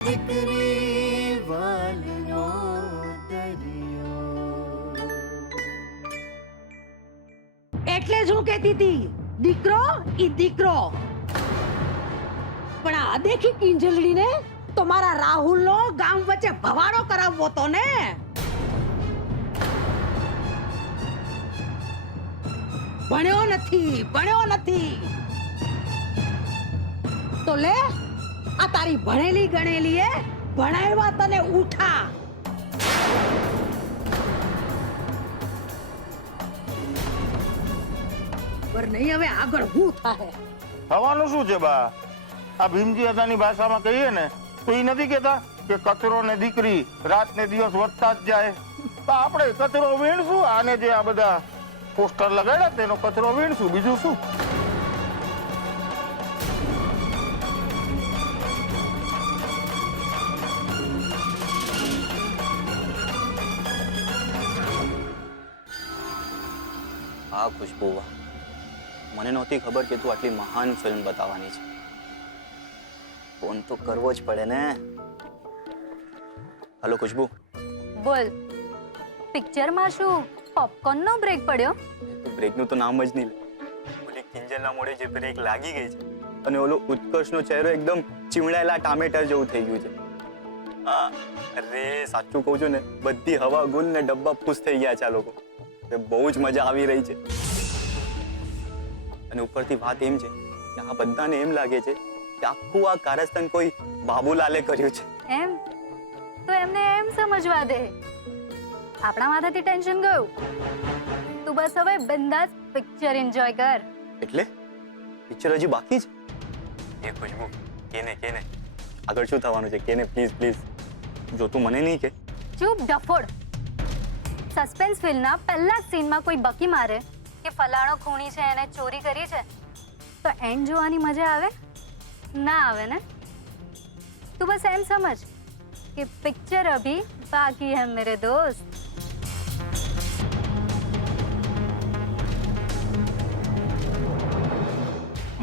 દીકરી વાલનો દરિયો. એટલે જ હું કહેતી હતી, દીકરો ઈ દીકરો. પણ આ દેખી કિંજલડીને તો મારા રાહુલનો ગામ વચ્ચે ભવાડો કરાવવો તો ને. ભણ્યો નથી. તો લે આ તારી ભણેલી ગણેલી એ ભણાવ્યા તને ઉઠા. પર નહીં હવે આગળ હું થાય. થવાનું શું છે બા? આ ભીમજી દાદાની ભાષામાં કહીએ ને તો એ નથી કેતા કે કચરો ને દીકરી રાત ને દિવસ વધતા જ જાય. તો આપણે કચરો વીણશું, આને જે આ બધા પોસ્ટર લગાડ્યા તેનો કચરો વીણશું, બીજું શું? હા ખુશ્બુ, મને નહોતી ખબર કે તું આટલી મહાન ફિલ્મ બતાવવાની છે. ફોન તો કરવો જ પડે ને. હલો ખુશ્બુ. બોલ, પિક્ચરમાં શું પોપકોર્ન નો બ્રેક પડ્યો? બ્રેકનું તો નામ જ નહીં લે. ઓલી કિંજલના મોઢે જે બ્રેક લાગી ગઈ છે અને ઓલો ઉત્કર્ષનો ચહેરો એકદમ ચીમડાયેલા ટામેટર જેવું થઈ ગયું છે. હા, અરે સાચું કહું છું ને, બધી હવા ગુલ ને ડબ્બા ફૂસ થઈ ગયા છે આ લોકો. બહુ જ મજા આવી રહી છે. અને ઉપરથી વાત એમ છે કે આ બધાને એમ લાગે છે કે આખું આ કારસ્તાન કોઈ બાબુલાલે કર્યું છે. એમ તો એમને એમ સમજવા દે, આપણા માથેથી ટેન્શન ગયું. તું બસ હવે બિંદાસ પિક્ચર એન્જોય કર. એટલે પિક્ચર હજી બાકી છે? એ ખુશ્બુ, કેને આગળ શું થવાનું છે કેને, પ્લીઝ પ્લીઝ. જો તું મને નહીં કે. ચૂપ ડફોડ. સસ્પેન્સ ફિલ્મના પહેલા સીનમાં કોઈ બકી મારે કે ફલાણો ખૂણી છે એને ચોરી કરી છે તો એન્ડ જોવાની મજા આવે ના આવે ને? તું બસ એમ સમજ કે પિક્ચર અભી બાકી હૈ મેરે દોસ્ત.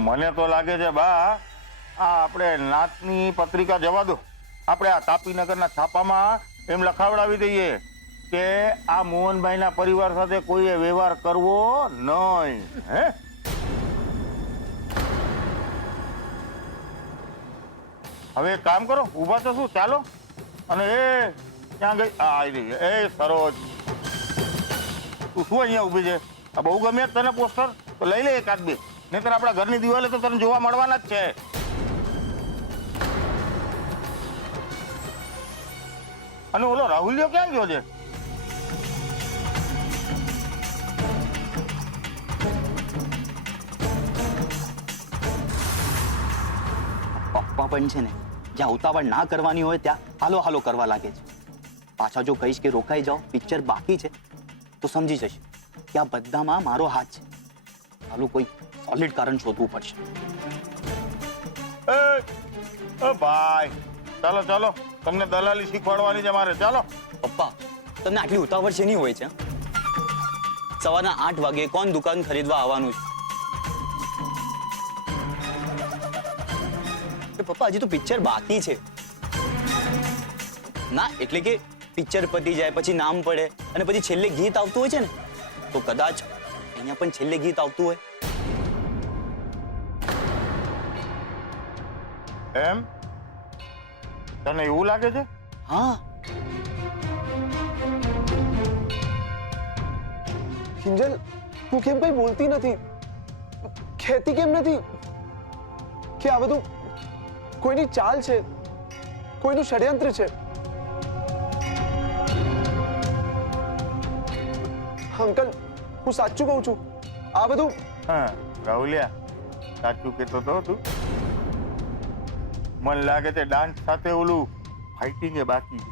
મને તો લાગે છે બા, આ આપણે નાતની પત્રિકા જવા દો. આપણે આ તાપીનગરના છાપામાં એમ લખાવડાવી દઈએ કે આ મોહનભાઈના પરિવાર સાથે કોઈએ વ્યવહાર કરવો નહીં. હે, હવે એક કામ કરો, ઊભા તો શું, ચાલો. અને એ ક્યાં ગઈ? આવી રહી. એ સરોજ, તું શું અહીંયા ઊભી છે? આ બહુ ગમે તને પોસ્ટર તો લઈ લે એકાદ બે, નહીતર આપણા ઘરની દિવાલે તો તને જોવા મળવાના જ છે. અને ઓલો રાહુલિયો ક્યાં ગયો છે? પપ્પા પણ છે ને, જ્યાં ઉતાવળ ના કરવાની હોય ત્યાં હાલો હાલો કરવા લાગે છે. પાછા જો કહીશ કે રોકાઈ જાઓ, પિક્ચર બાકી છે, તો સમજી જશે કે આ બધામાં મારો હાથ છે. હાલો કોઈ સોલિડ કારણ શોધવું પડશે. એ ભાઈ, ચાલો ચાલો, તમને દલાલી શીખવાડવાની છે મારે. ચાલો. પપ્પા, તમને આટલી ઉતાવળ છે નહીં હોય છે? સવારના 8 વાગે કોણ દુકાન ખરીદવા આવવાનું છે? પપ્પા, હજી તો પિક્ચર બાકી છે. ના એટલે કે પિક્ચર પતી જાય પછી નામ પડે અને પછી છેલ્લે ગીત આવતું હોય છે ને, તો કદાચ અહીંયા પણ છેલ્લે ગીત આવતું હોય. એમ તને એવું લાગે છે? હા. કિંજલ, તું કેમ કઈ બોલતી નથી? કહેતી કેમ નથી કે આ બધું કોઈની ચાલ છે, કોઈનું ષડયંત્ર છે? અંકલ, હું સાચું કહું છું, આ બધું. હા રાહુલિયા, સાચું કહેતો તો તું. મને લાગે છે ડાન્સ સાથે ઓલું ફાઇટિંગ એ બાકી છે.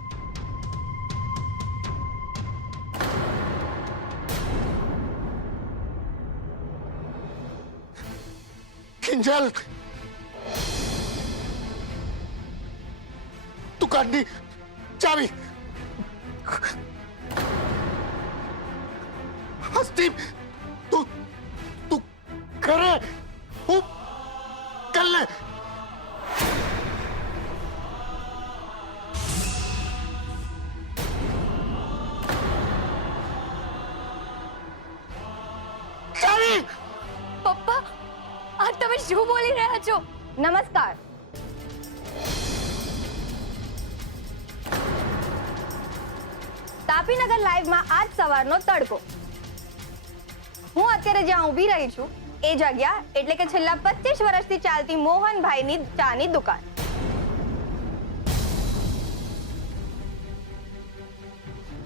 કિંજલ, દુકાનની ચાવી. હસ્તી, તું કરે હું કર લે. રહ્યા છો? નમસ્કાર. તાપીનગર લાઈવમાં આજ સવારનો તડકો. હું અત્યારે જ્યાં ઊભી રહી છું એ જગ્યા એટલે કે છેલ્લા 25 વર્ષથી ચાલતી મોહનભાઈની ચાની દુકાન.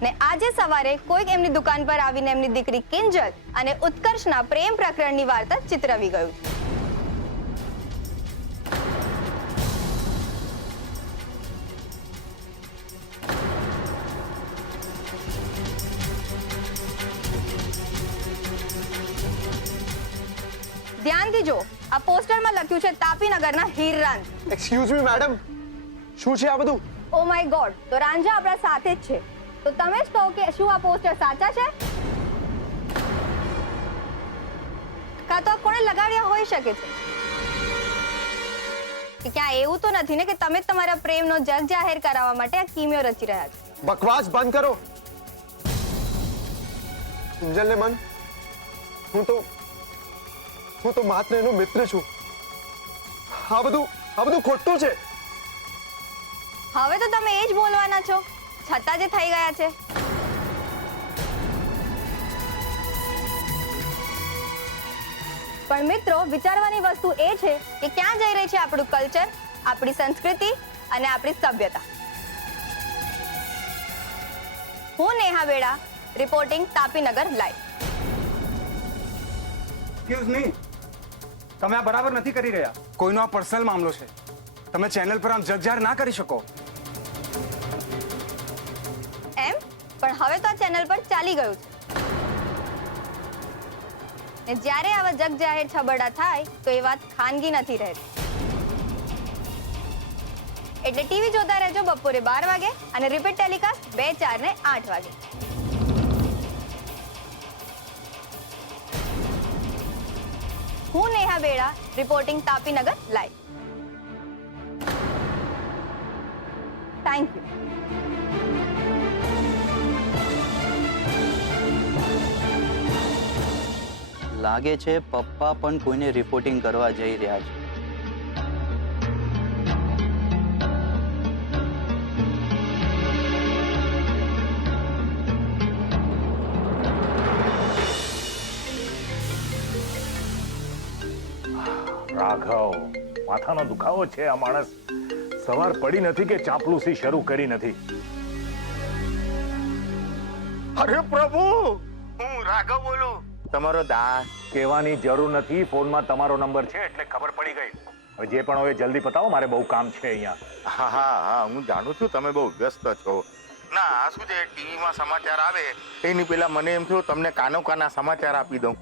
ને આજે સવારે કોઈક એમની દુકાન પર આવીને એમની દીકરી કિંજલ અને ઉત્કર્ષના પ્રેમ પ્રકરણની વાર્તા ચિતરવી ગયું છે. ધ્યાનથી જો, આ પોસ્ટરમાં લખ્યું છે તાપીનગરના હીરરાંજ. એક્સક્યુઝ મી મેડમ, શું છે આ બધું? ઓ માય ગોડ, તો રાંઝા આપણા સાથે જ છે. તો તમે જ કહો કે શું આ પોસ્ટર સાચા છે? કાં તો કોણે લગાડ્યા હોઈ શકે છે. કે ક્યાં એવું તો નથી ને કે તમે તમારા પ્રેમનો જગ જાહેર કરાવવા માટે આ કિમિયો રચી રહ્યા છો? બકવાસ બંધ કરો. કિંજલને મન, હું તો માત્ર એનો મિત્ર છું. આ બધું ખોટું છે. હવે તો તમે એ જ બોલવાના છો, છતાં જે થઈ ગયા છે. પણ મિત્રો, વિચારવાની વસ્તુ એ છે કે ક્યાં જઈ રહી છે આપણું કલ્ચર, આપણી સંસ્કૃતિ અને આપણી સભ્યતા. હું Neha Veda, reporting Tapinagar live. Excuse me, તમે આ બરાબર નથી કરી રહ્યા. કોઈનો આ પર્સનલ મામલો છે. તમે ચેનલ પર આમ જગજાહેર ના કરી શકો. એમ પણ હવે તો આ ચેનલ પર ચાલી ગયું છે. ને જ્યારે આવા જગ જાહેર છબરડા થાય તો એ વાત ખાનગી નથી રહેતી. એટલે ટીવી જોતા રહેજો બપોરે 12 વાગે અને રિપીટ ટેલિકાસ્ટ 2, 4 ને 8 વાગે. હું Neha Beda, reporting Tapinagar live. Thank you. લાગે છે પપ્પા પણ કોઈને રિપોર્ટિંગ કરવા જઈ રહ્યા છે. રાઘવ, માથાનો દુખાવો છે. આ માણસ સવાર પડી નથી કે ચાંપલુસી શરૂ કરી નથી. અરે પ્રભુ, હું રાઘવ બોલું. તમારો દાસ કહેવાની જરૂર નથી, ફોનમાં તમારો નંબર છે એટલે ખબર પડી ગઈ. હવે જે પણ હોય જલ્દી પતાવો, મારે બહુ કામ છે અહીંયા. હા હા હા, હું જાણું છું તમે બહુ વ્યસ્ત છો. ના, આ શું છે, ટીવીમાં સમાચાર આવે એની પહેલા મને એમ થયું તમને કાના સમાચાર આપી દઉં.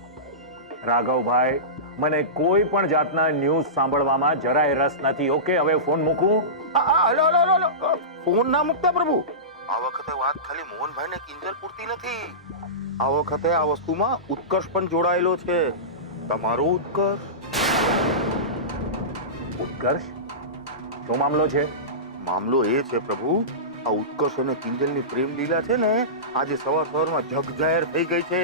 રાઘવભાઈ, મને કોઈ પણ જાતના ન્યૂઝ સાંભળવામાં જરાય રસ નથી. ઓકે, હવે ફોન મૂકું. હલો હલો હલો, ફોન ના મૂકતા પ્રભુ. આ વખતે વાત ખાલી મોહનભાઈ ને કિંજલ પૂરતી નથી. આ વખતે આ વસ્તુમાં ઉત્કર્ષ પણ જોડાયેલો છે. તમારો ઉત્કર્ષ. ઉત્કર્ષ? શું મામલો છે? મામલો એ છે પ્રભુ, આ ઉત્કર્ષ અને કિંજલની પ્રેમ લીલા છે ને, આજે સવારમાં જગજાહેર થઈ ગઈ છે.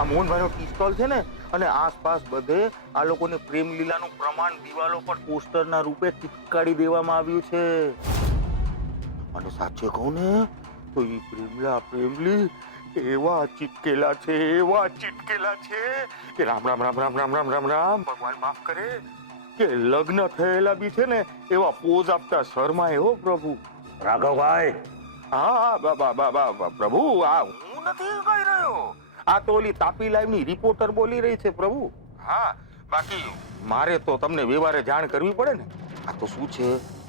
આ મોહનભાઈનો ટી સ્ટોલ છે ને, અને આસપાસ બધે આ લોકોની પ્રેમ લીલાનું પ્રમાણ દિવાલો પર પોસ્ટરના રૂપે ચિપકારી દેવામાં આવ્યું છે. અને સાચે કહું ને તો એ પ્રેમલી એવા ચીપકેલા છે કે રામ રામ રામ રામ રામ રામ રામ રામ ભગવાન માફ કરે, કે લગ્ન થયેલા બી છે ને એવા પોઝ આપતા શર્માએ હો પ્રભુ. રાઘવભાઈ, હા પ્રભુ, આ હું નથી કહી રહ્યો, આ તો ઓલી તાપી લાઈવની રિપોર્ટર બોલી રહી છે પ્રભુ. હા, બાકી મારે તો તમને વ્યવહારે જાણ કરવી પડે ને. આ તો શું છે,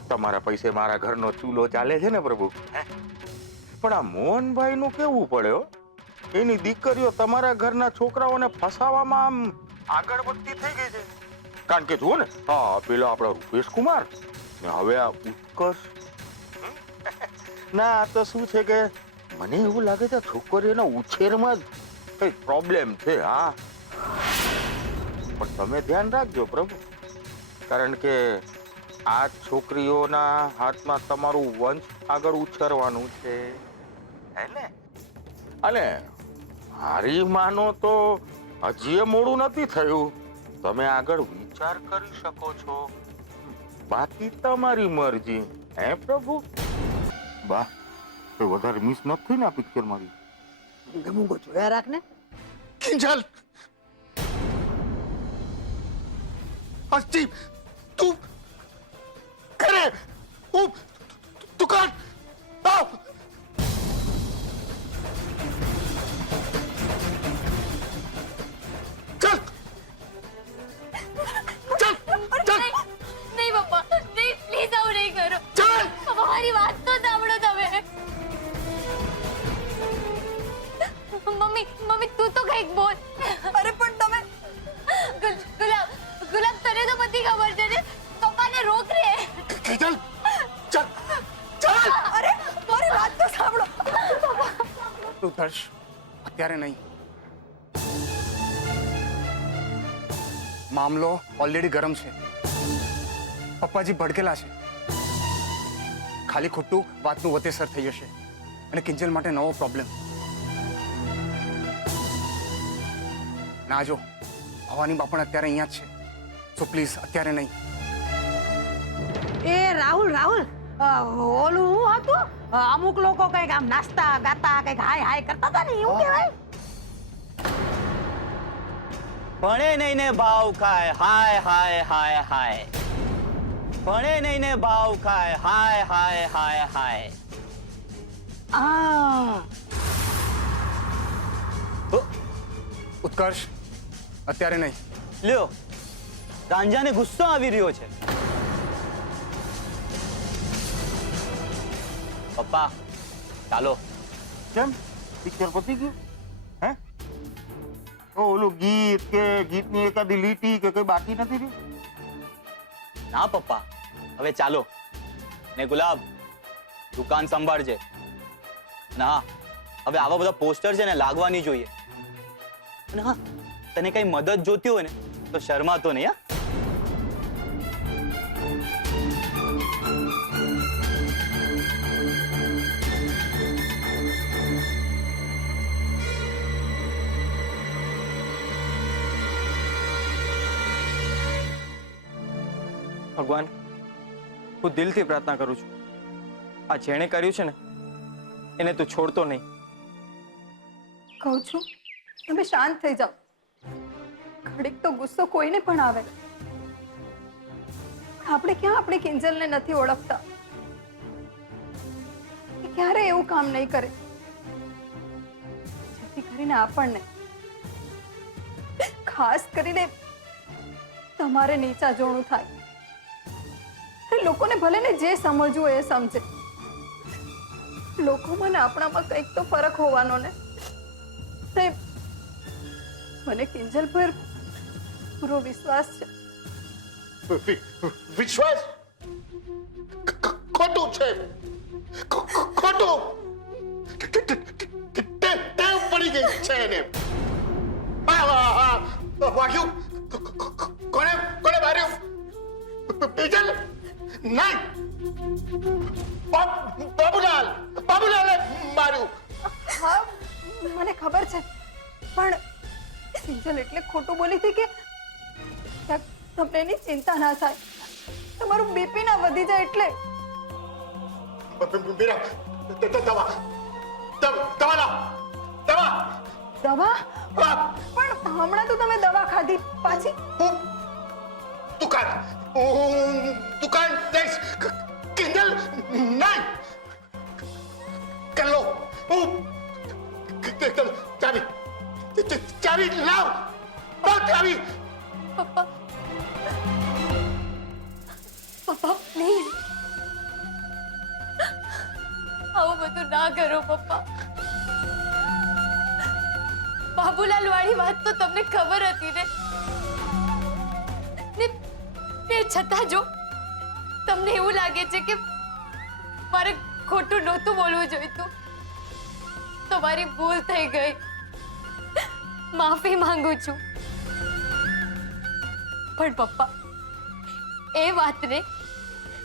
તમારા પૈસે મારા ઘરનો ચૂલો ચાલે છે ને પ્રભુ. પણ આ મોહનભાઈ નું કેવું પડ્યો, એની દીકરીઓ તમારા ઘરના છોકરાઓને ફસાવામાં આમ આગળ વધતી થઈ ગઈ છે. કારણ કે જુઓ ને, હા, પેલો આપણો રૂપેશ કુમાર ને હવે આ ઉત્કર્ષ. ના, આ તો શું છે કે મને એવું લાગે છે છોકરીઓના ઉછેરમાં જ કઈ પ્રોબ્લેમ છે. હા, પણ તમે ધ્યાન રાખજો પ્રભુ, કારણ કે આ છોકરીઓના હાથમાં તમારું વંશ આગળ ઉછેરવાનું છે, હે ને? અને મારી માનો તો હજી મોડું નથી થયું, તમે આગળ વિચાર કરી શકો છો, બાકી તમારી મરજી. હે પ્રભુ? બા કોઈ વધારે મિસ નથી ને આ પિક્ચર મારી? મૂંગો જોયા રાખ ને. કિંજલ સ્ટીવ તું કરે હું દુકાન આવ ચલ ચલ ચલ નહીં પપ્પા, નહીં, પ્લીઝ આવું નહીં કરો. ચલ પપ્પા, મારી વાત તો સાંભળો તમે. મમ્મી, મમ્મી તું તો કંઈક બોલ. અરે પણ તમે ગુલાબ, ગુલાબ તને તો બધી ખબર છે ને, પપ્પાને રોક રે. કિંજલ ચલ ચલ અરે મારી વાત તો સાંભળો. ઉત્કર્ષ, અત્યારે નહીં. મામલો ઓલરેડી ગરમ છે. પપ્પાજી ભડકેલા છે. ખાલી ખોટું વાતનું વતેસર થઈ જશે અને કિંજલ માટે નવો પ્રોબ્લેમ. ના જો, ભવાની બા પણ અત્યારે અહીંયા જ છે. સો પ્લીઝ અત્યારે નહીં. એ રાહુલ રાહુલ ઓલું હું હતું અમુક લોકો કઈક આમ નાસ્તા ગાતા કઈક હાય હાય કરતા હતા ને એવું કહેવાય. ભણે નહીં ને ભાવ ખાય, હાય હાય હાય હાય. ભણે નહીં ને ભાવ ખાય, હાય હાય હાય હાય. આ ઉત્કર્ષ, અત્યારે નહીં. લ્યો, રાંઝાને ગુસ્સો આવી રહ્યો છે. પપ્પા ચાલો. કેમ પિક્ચર પતી ગયું? હે ઓલું ગીત કે ગીતની એકાદી લીટી કે કઈ બાકી નથી રહ્યું? ના પપ્પા, હવે ચાલો. ને ગુલાબ, દુકાન સંભાળજે. અને હા, હવે આવા બધા પોસ્ટર છે ને લાગવાની જોઈએ. અને હા, તને કઈ મદદ જોતી હોય ને તો શરમાતો નહીં. હા, ભગવાન, હું દિલથી પ્રાર્થના કરું છું, આ જેણે કર્યું છે ને એને તું છોડતો નહીં. કહું છું તમે શાંત થઈ જાઓ. ઘડીક તો ગુસ્સો કોઈને પણ આવે. આપણે ક્યાં આપણી કિંજલને નથી ઓળખતા. એ ક્યારે એવું કામ નહીં કરે જેથી કરીને આપણને, ખાસ કરીને તમારે નીચા જોણું થાય. લોકોને ભલે ને જે સમજવું હોય એ સમજે. લોકોમાં ને આપણામાં કંઈક તો ફરક હોવાનો ને. મને કિંજલ પર પૂરો વિશ્વાસ છે. વિશ્વાસ ખોટું છે, ખોટું. ટેવ પડી ગઈ છે એને. વાગ્યું? કોને કોને માર્યું? કિંજલ નહીં, બાબુલાલ, બાબુલાલે માર્યું. હા, મને ખબર છે, પણ કિંજલ એટલે ખોટું બોલી હતી કે તમને એની ચિંતા ના થાય, તમારું બીપી ના વધી જાય એટલે. મીરા, દવા દવા લાવ, દવા. દવા? પણ હમણાં તો તમે દવા ખાધી, પાછી હું દુકાન જઈશ. કિંજલ નહીં. કલ્લો હું ચાવી ચાવી લાવ, ચાવી. પપ્પા, પપ્પા પ્લીઝ આવું બધું ના કરો પપ્પા. બાબુલાલ વાળી વાત તો તમને ખબર હતી ને છતાં જો તમને એવું લાગે છે કે મારે ખોટું નહોતું બોલવું જોઈતું તો મારી ભૂલ થઈ ગઈ. માફી માંગુ છું. પણ પપ્પા, એ વાતને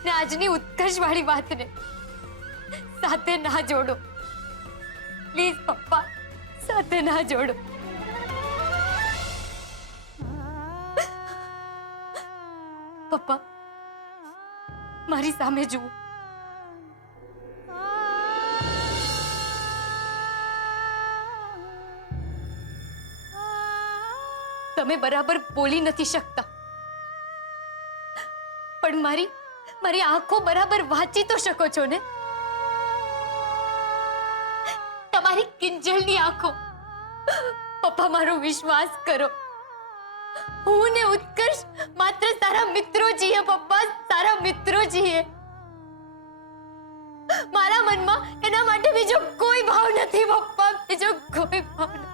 ને આજની ઉત્કર્ષ વાળી વાતને સાથે ના જોડો પ્લીઝ પપ્પા, સાથે ના જોડો. પપ્પા મારી સામે જુઓ. તમે બરાબર બોલી નથી શકતા, પણ મારી આંખો બરાબર વાંચી તો શકો છો ને. તમારી કિંજલની આંખો. પપ્પા મારો વિશ્વાસ કરો, હું ને ઉત્કર્ષ માત્ર તારા મિત્રો છીએ પપ્પા, તારા મિત્રો છીએ. મારા મનમાં એના માટે બીજો કોઈ ભાવ નથી પપ્પા, બીજો કોઈ ભાવ નથી.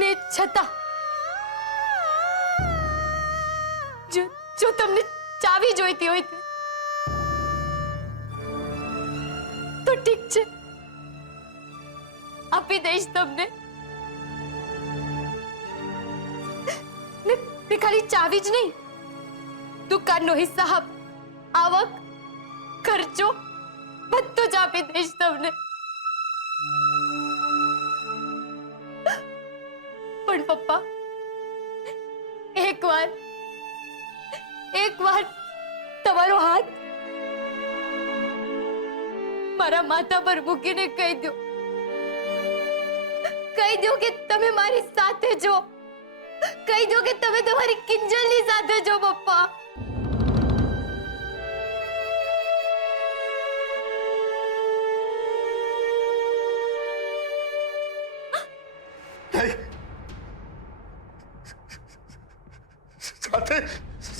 ને છતાં જો તમને ચાવી જોઈતી હોય તો ઠીક છે, આપી દઈશ તમને. ને ખાલી ચાવી જ નહીં, દુકાનનો હિસાબ, આવક, ખર્ચો બધું જ આપી દઈશ તમને. પણ પપ્પા એકવાર તમારો હાથ મારા માથા પર મૂકીને કહી દો કે તમે મારી સાથે છો, કહી દો કે તમે તમારી કિંજલની સાથે છો પપ્પા.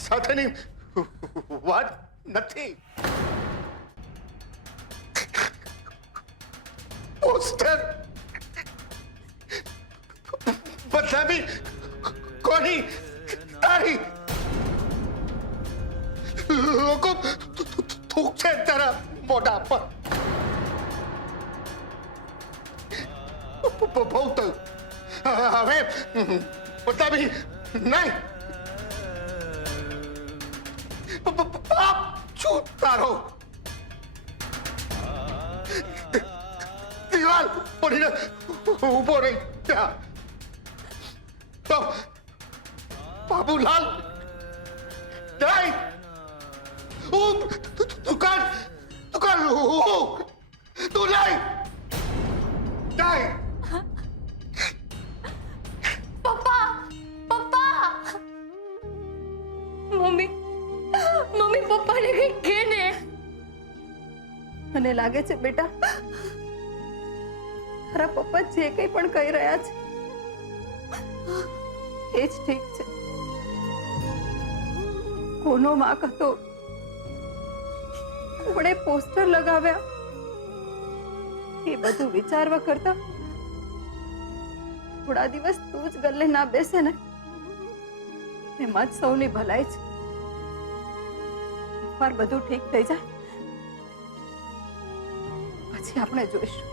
સાથેની વાત નથી. પોસ્ટર બદનામી કોની? તારી. લોકો થૂકશે તારા મોઢા પર. બહુ તો હવે બદનામી નહીં. બાપ છું તારો. દિવાલ પડીને ઉભો રહી ત્યાં તો બાબુલાલ નહીં. હું દુકાન તું નહીં. પપ્પા મમ્મી પપ્પાને કઈ કે ને. મને લાગે છે બેટા તારા પપ્પા જે કંઈ પણ કહી રહ્યા છે એ જ ઠીક છે. કોનો વાંક હતો, કોણે પોસ્ટર લગાવ્યા, એ બધું વિચારવા કરતા થોડા દિવસ તું જ ગલ્લે ના બેસે ને એમાં જ સૌની ભલાઈ છે. એકવાર બધું ઠીક થઈ જાય પછી આપણે જોઈશું.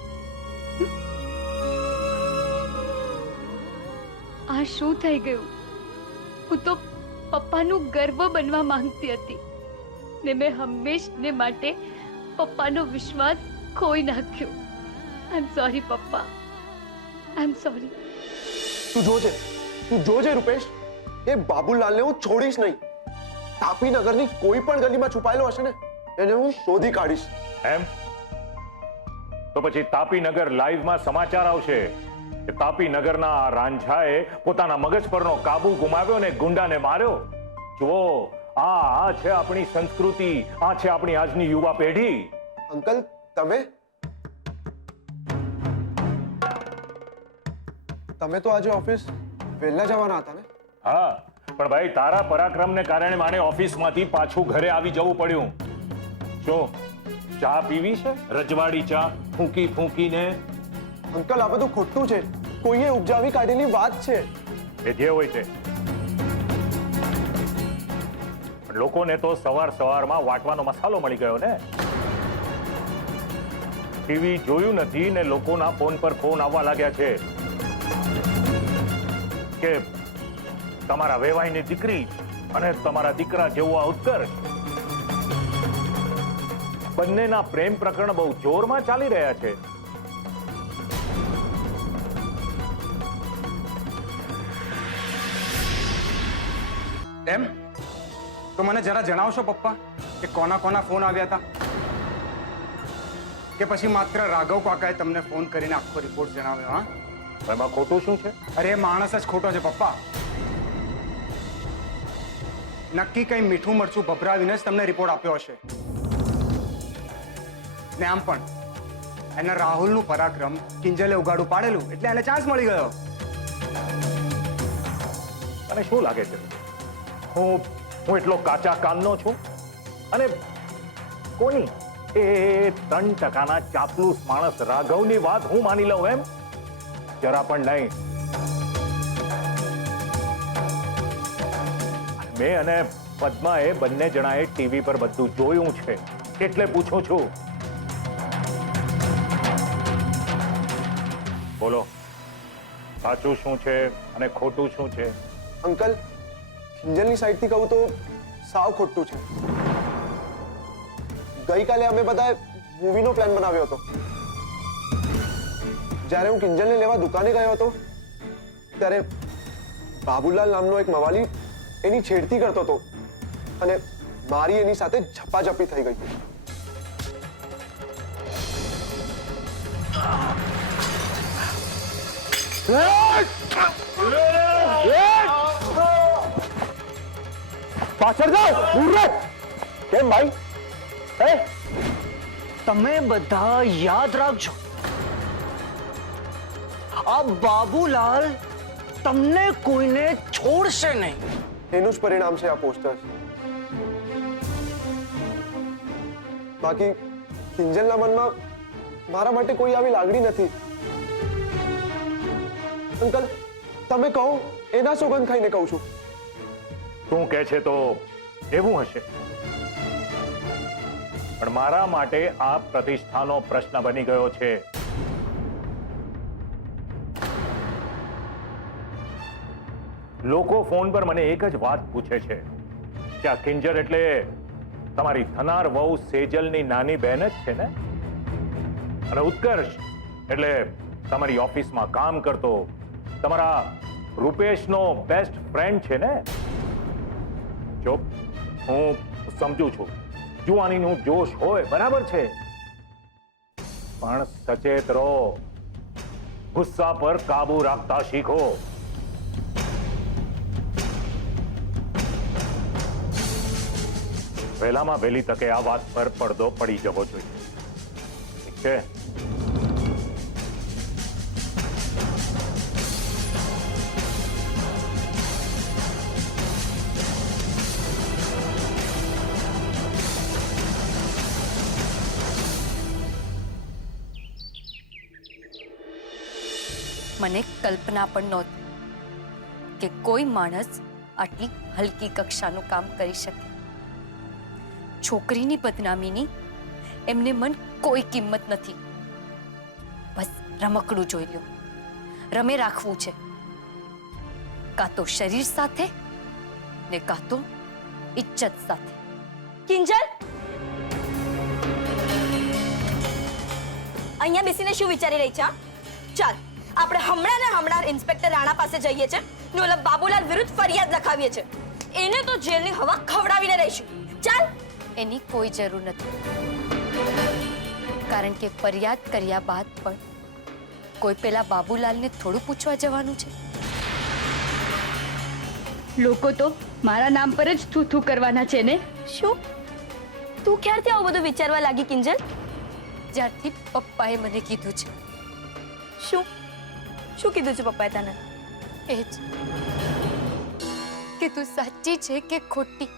આ શું થઈ ગયું? હું તો પપ્પાનું ગર્વ બનવા માંગતી હતી ને મેં હંમેશને માટે પપ્પાનો વિશ્વાસ ખોઈ નાખ્યો. આઈ એમ સોરી પપ્પા, આઈ એમ સોરી. તું જોજે રૂપેશ, એ બાબુલાલને હું છોડીશ નહીં. તાપી નગરની કોઈ પણ ગલીમાં છુપાયેલો હશે ને એને હું શોધી કાઢીશ. એમ તો પછી તાપી નગર લાઈવમાં સમાચાર આવશે કે તાપી નગરના આ રાંઝાએ પોતાના મગજ પરનો કાબુ ગુમાવ્યો ને ગુંડાને માર્યો. જુઓ, આ છે આપણી સંસ્કૃતિ, આ છે આપણી આજની યુવા પેઢી. અંકલ તમે તો આજે ઓફિસ વહેલા જવાના હતા ને? હા, પણ ભાઈ તારા પરાક્રમને કારણે મારે ઓફિસમાંથી પાછું ઘરે આવી જવું પડ્યું. શું ચા પીવી છે? રજવાડી ચા ફૂંકીને? અંકલ આ બધું ખોટું છે. કોઈએ ઉપજાવી કાઢેલી વાત છે. એ જે હોય છે. લોકોને તો સવારમાં વાટવાનો મસાલો મળી ગયો ને. ટીવી જોયું નથી ને લોકોના ફોન પર ફોન આવવા લાગ્યા છે કે તમારા વેવાઈની દીકરી અને તમારા દીકરા જેવો આ ઉત્કર્ષ બંનેના પ્રેમ પ્રકરણ બહુ જોરમાં ચાલી રહ્યા છે. એમ તો મને જરા જણાવશો પપ્પા કે કોના કોના ફોન આવ્યા હતા, કે પછી માત્ર રાઘવ કાકાએ તમને ફોન કરીને આખો રિપોર્ટ જણાવ્યો? હા, એમાં ખોટું શું છે? અરે એ માણસ જ ખોટો છે પપ્પા. નક્કી કઈ મીઠું મરચું ભભરાવીને જ તમને રિપોર્ટ આપ્યો હશે. ને આમ પણ એના રાહુલનું પરાક્રમ કિંજલે ઉગાડું પાડેલું એટલે એને ચાન્સ મળી ગયો. અને શું લાગે છે હું એટલો કાચા કાનનો છું? અને કોની એ 3% ચાપલુસ માણસ રાઘવની વાત હું માની લઉં એમ? જરા પણ નહીં. મેં અને પદ્માએ બંને જણાએ ટીવી પર બધું જોયું છે એટલે પૂછું છું. બોલો, સાચું શું છે અને ખોટું શું છે? અંકલ, કિંજલની સાઈડથી કહું તો સાવ ખોટું છે. ગઈકાલે અમે બધાએ મૂવીનો પ્લાન બનાવ્યો હતો. જ્યારે હું કિંજલને લેવા દુકાને ગયો હતો ત્યારે બાબુલાલ નામનો એક મવાલી એની છેડતી કરતો હતો અને મારી એની સાથે ઝપાઝપી થઈ ગઈ. પાછળ જાઓ, દૂર રહે. કેમ ભાઈ? તમે બધા યાદ રાખજો, આ બાબુલાલ તમને કોઈને છોડશે નહીં. એનું જ પરિણામ છે આ પોસ્ટર્સ. બાકી કિંજલના મનમાં મારા માટે કોઈ આવી લાગણી નથી. અંકલ, તમે કહો, એના સોગંદ ખાઈને કહું છું. તું કહે છે તો એવું હશે, પણ મારા માટે આ પ્રતિષ્ઠાનો પ્રશ્ન બની ગયો છે. લોકો ફોન પર મને એક જ વાત પૂછે છે કે આ કિંજર એટલે તમારી થનાર વહુ સેજલની નાની બહેન જ છે ને? અને ઉત્કર્ષ એટલે તમારી ઓફિસમાં કામ કરતો તમારા રૂપેશનો બેસ્ટ ફ્રેન્ડ છે ને? જો હું સમજુ છું જુવાનીનું જોશ હોય, બરાબર છે, પણ સચેત રહો. ગુસ્સા પર કાબુ રાખતા શીખો. વહેલામાં વહેલી તકે આ વાત પર પડદો પડી જવો જોઈએ. ઠીક છે? મને કલ્પના પણ નહોતી કે કોઈ માણસ આટલી હલકી કક્ષાનું કામ કરી શકે. છોકરીની બદનામીની એમને મન કોઈ કિંમત નથી. બસ રમકડું જોઈ લ્યો, રમે રાખવું છે, કાં તો શરીર સાથે ને કાં તો ઇજ્જત સાથે. કિંજલ, અહીંયા બેસીને શું વિચારી રહી છે? ચાલ, આપણે હમણાં ને હમણાં ઇન્સ્પેક્ટર રાણા પાસે જઈએ છે ને ઓલા બાબુલાલ વિરુદ્ધ ફરિયાદ લખાવીએ છે. એને તો જેલની હવા ખવડાવીને રહીશું. ચાલ. એની કોઈ જરૂર નથી, કારણ કે ફરિયાદ કર્યા બાદ પણ કોઈ પેલા બાબુલાલને થોડું પૂછવા જવાનું છે? લોકો તો મારા નામ પર જ થૂ કરવાના છે ને. શું તું ક્યારથી આવું બધું વિચારવા લાગી કિંજલ? જ્યારથી પપ્પાએ મને કીધું છે. શું શું કીધું છે પપ્પાએ તને? એ જ કે તું સાચી છે કે ખોટી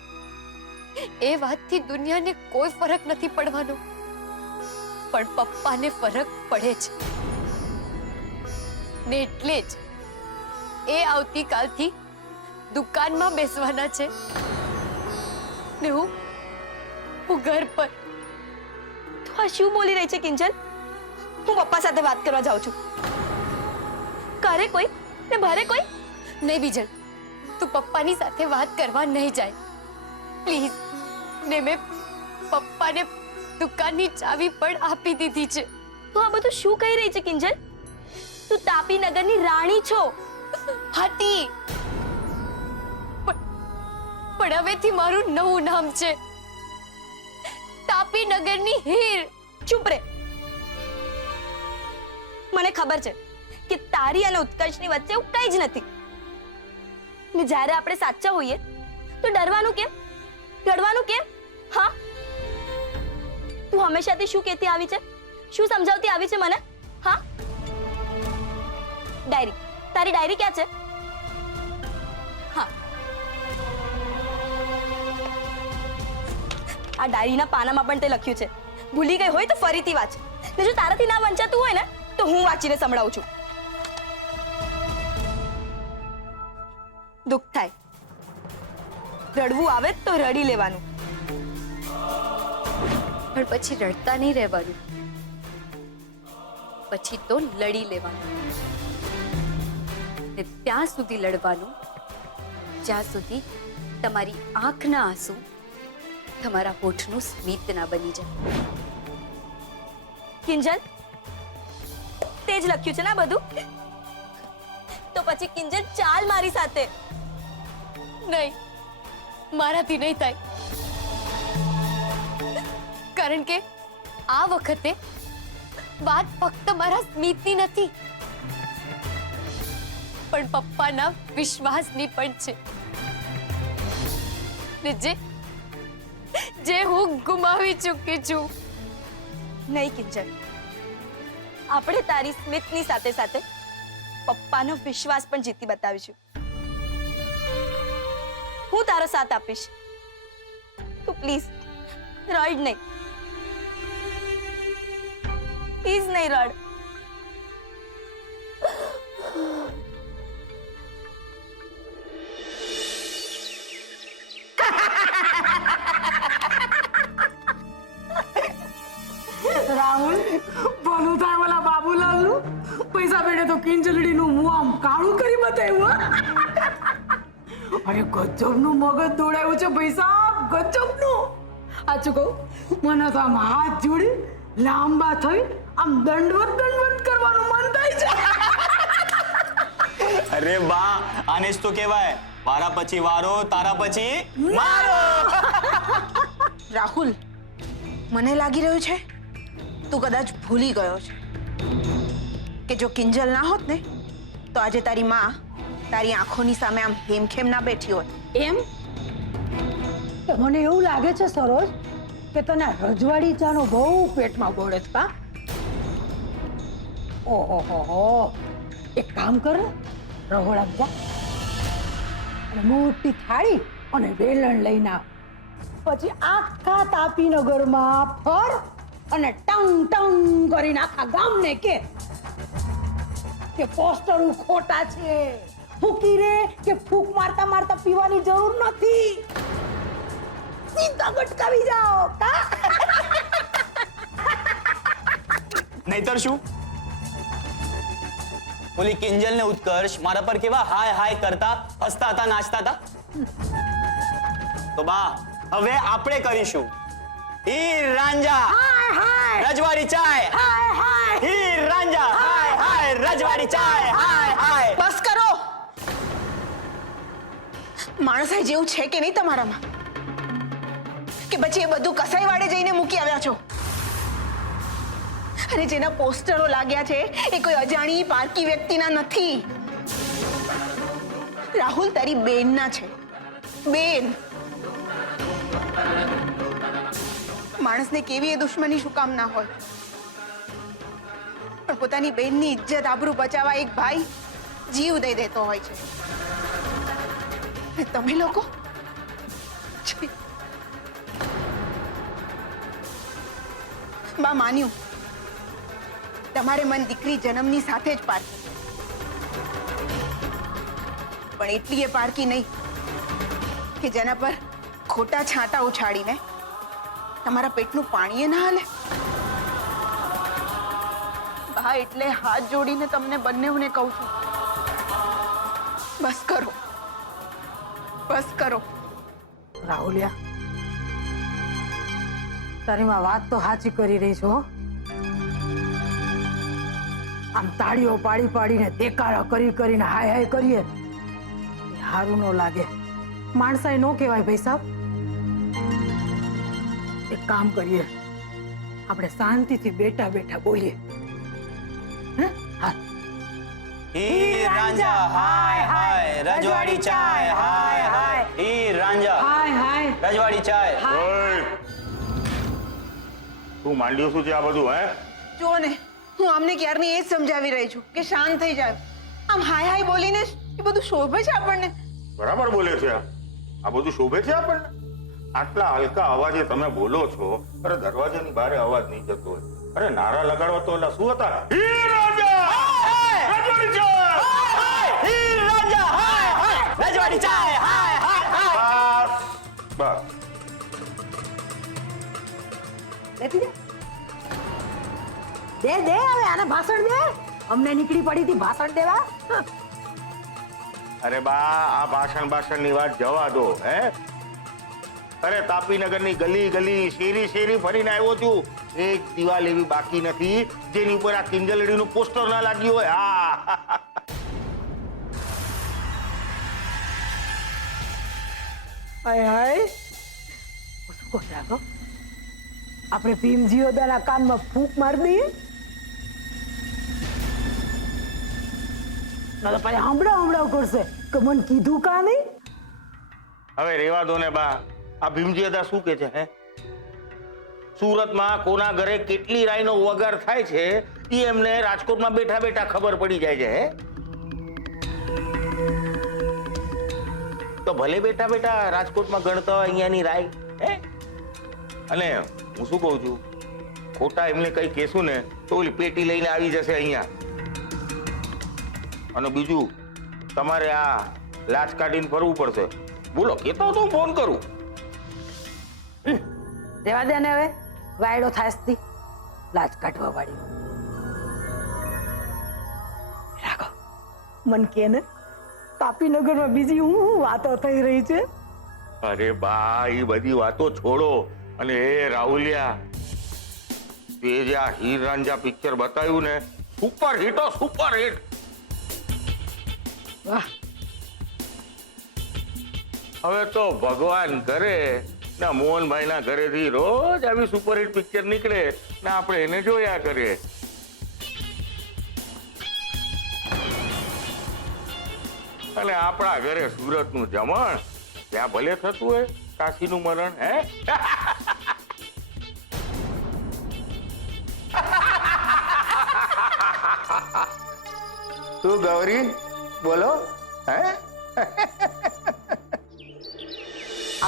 એ વાતથી દુનિયાને કોઈ ફરક નથી પડવાનો, પણ પપ્પાને ફરક પડે છે. ને એટલે જ એ આવતીકાલથી દુકાનમાં બેસવાના છે ને હું ઘર પર. તું આ શું બોલી રહી છે કિંજલ? હું પપ્પા સાથે વાત કરવા જાઉં છું. કરે કોઈ ને ભરે કોઈ નહીં. બીજલ, તું પપ્પાની સાથે વાત કરવા નહીં જાય પ્લીઝ. ને મેં પપ્પાને દુકાનની ચાવી પણ આપી દીધી છે. તું આ બધું શું કહી રહી છે કિંજલ? તું તાપી નગરની રાણી છો. હતી, પણ હવેથી મારું નવું નામ છે તાપી નગરની હીર. ચૂપ રે. મને ખબર છે કે તારી અને ઉત્કર્ષની વચ્ચે એવું કંઈ જ નથી. ને જ્યારે આપણે સાચા હોઈએ તો ડરવાનું કેમ? ડરવાનું કેમ? હા, તું હંમેશાથી શું કહેતી આવી છે? શું સમજાવતી આવી છે મને? હા, ડાયરી, તારી ડાયરી ક્યાં છે? હા, આ ડાયરીના પાનામાં પણ તે લખ્યું છે. ભૂલી ગઈ હોય તો ફરીથી વાંચ. ને જો તારાથી ના વંચાતું હોય ને તો હું વાંચીને સંભળાવું છું. દુઃખ થાય, રડવું આવે તો રડી લેવાનું, પણ પછી રડતા નહીં રહેવાનું, પછી તો લડી લેવાનું. ને ત્યાં સુધી લડવાનું જ્યાં સુધી તમારી આંખના આંસુ તમારા હોઠનું સ્મિત ના બની જાય. કિંજલ, તે જ લખ્યું છે ને આ બધું? તો પછી કિંજલ ચાલ મારી સાથે. નહીં, મારાથી નહીં થાય, કારણ કે આ વખતે વાત ફક્ત મારા સ્મિતની નથી પણ પપ્પાના વિશ્વાસની પણ છે. ને જે હું ગુમાવી ચૂકી છું. નહીં કિંજલ, આપણે તારી સ્મિતની સાથે સાથે પપ્પાનો વિશ્વાસ પણ જીતી બતાવીશું. હું તારો સાથ આપીશ. તું પ્લીઝ રડ નહીં, પ્લીઝ નહીં રડ. રાહુલ, ભલું થાય ઓલા બાબુલાલનું. પૈસા બેઠે તો કિંજલડીનું મું આમ કાળું કરી બતાવ્યું. અરે ગજબનું મગજ દોડાયું છે ભાઈ સાહેબ, ગજબનું. સાચું કહું, મને તો આમ હાથ જોડી લાંબા થઈ આમ દંડવત કરવાનું મન થાય છે. અરે બા, આને જ તો કહેવાય વારા પછી વારો, તારા પછી મારો. રાહુલ, મને લાગી રહ્યું છે તું કદાચ ભૂલી ગયો છે કે જો કિંજલ ના હોત ને તો આજે તારી માં તારી આંખોની સામે આમ હેમખેમ ના બેઠી હોત. એમ? મને એવું લાગે છે સરોજ કે તને રજવાડી ચાનો બહુ પેટમાં ગોળે છે. કા? ઓહો, એક કામ કર, રહોડા જા અને મોટી થાળી અને વેલણ લઈને આવ. પછી આખા તાપીનગરમાં ફર અને ટંગ ટંગ કરીને આખા ગામને કે પોસ્ટરો ખોટા છે. ફૂકી રે કે ફૂક મારતા મારતા પીવાની જરૂર નથી, સીધા ગટકાવી જાઓ. નહીતર શું? ઓલી કિંજલ ને ઉત્કર્ષ મારા પર કેવા હાય હાય કરતા, હસતા હતા, નાચતા હતા. તો બા, હવે આપણે કરીશું હીર રાંઝા રજવાડી ચાય. હીર રાંઝા હાય હાય રજવાડી ચાય. હાય હાય. બસ કરો. માણસાઈ જેવું છે કે નહીં તમારામાં? કે પછી એ બધું કસાઈ વાડે જઈને મૂકી આવ્યા છો? અને જેના પોસ્ટરો લાગ્યા છે એ કોઈ અજાણી પારકી વ્યક્તિના નથી. રાહુલ તારી બેનના છે. બેન. માણસને કેવી એ દુશ્મની શું કામ ના હોય, પણ પોતાની બેનની ઇજ્જત આબરૂ બચાવવા એક ભાઈ જીવ દઈ દેતો હોય છે. તમે લોકો બા, માન્યું તમારે મન દીકરી જન્મની સાથે જ પારકી, પણ એટલી એ પારકી નહીં કે જેના પર ખોટા છાંટા ઉછાળીને તમારા પેટનું પાણી ના હાલે. બા, એટલે હાથ જોડીને તમને બંનેને કહું છું, બસ કરો, બસ કરો. રાહુલિયા, તારી માં વાત તો સાચી કરી રહી છો. આમ તાળીઓ પાડીને દેકારા કરીને હાય હાય કરીએ, સારું ન લાગે. માણસાઈ નો કહેવાય ભાઈ સાહેબ. એક કામ કરીએ, આપણે શાંતિથી બેઠા બેઠા બોલીએ. હે? હા. હીર રાંઝા હાય હાય રજવાડી ચાય હાય હાય હીર રાંઝા હાય હાય રજવાડી ચાય. ઓય! તું માંડ્યું શું છે આ બધું, હે? જો ને, હું અમને ક્યારની એ જ સમજાવી રહી છું કે શાંત થઈ જાવ. આમ હાય હાય બોલીને જ એ બધું શોભે છે આપણને. બરાબર બોલે છે. આ બધું શોભે છે આપણને? આટલા હલકા અવાજે તમે બોલો છો. અરે દરવાજાની બહાર અવાજ નહીં જતો હોય. અરે નારા લગાડવા તો ઓલા શું હતા? હીર રાંઝા! રજવાડી ચાય! હીર રાંઝા હાય હાય રજવાડી ચાય હાય હાય હાય. બસ. દે દે હવે આને ભાષણ દે. અમને નીકળી પડી હતી ભાષણ દેવા. અરે બા, આ ભાષણની વાત જવા દો. હે? અરે તાપીનગરની ગલી ગલી શેરી શેરી ફરીને આવ્યો છું. એક દિવાલ એવી બાકી નથી જેની ઉપર આ કિંજલડીનું પોસ્ટર ના લાગ્યું હોય. હા. હાય હાય. શું કહો છો? આપણે ભીમજીઓ દાના કાનમાં ફૂંક મારી દઈએ. ના તો પછી હમણાં કરશે કે મને કીધું કા નહીં. હવે રેવા દો ને બા. આ ભીમજી દાદા શું કે છે? હે? સુરતમાં કોના ઘરે કેટલી રાઈનો વગાર થાય છે એ એમને રાજકોટમાં બેઠા બેઠા ખબર પડી જાય છે. હે? તો ભલે બેઠા બેઠા રાજકોટમાં ગણતા હોય અહીંયાની રાઈ. હે? અને હું શું કહું છું, ખોટા એમને કઈ કહેશું ને તો ઓલી પેટી લઈને આવી જશે અહીંયા. અને બીજું, તમારે આ લાચ કાઢીને ફરવું પડશે. બોલો, કેતો તો હું ફોન કરું. રેવા દે ને હવે. વાયડો થાસતી લાજ કાઢવા વાળી. રાખો મન કે ને તાપીનગરમાં બીજી હું વાતો થઈ રહી છે. અરે બા, એ બધી વાતો છોડો. અને એ રાહુલિયા, તે જે આ હીર રાંઝા પિક્ચર બતાવ્યું ને, સુપર હિટ, સુપર હિટ. વાહ. હવે તો ભગવાન કરે ના મોહનભાઈ ના ઘરેથી રોજ આવી સુપરહિટ પિક્ચર નીકળે ને આપણે એને જોયા કરીએ. અને આપણા ઘરે સુરતનું જમણ ત્યાં ભલે થતું હોય કાશીનું મરણ. હે? તું ગૌરી બોલો. હે?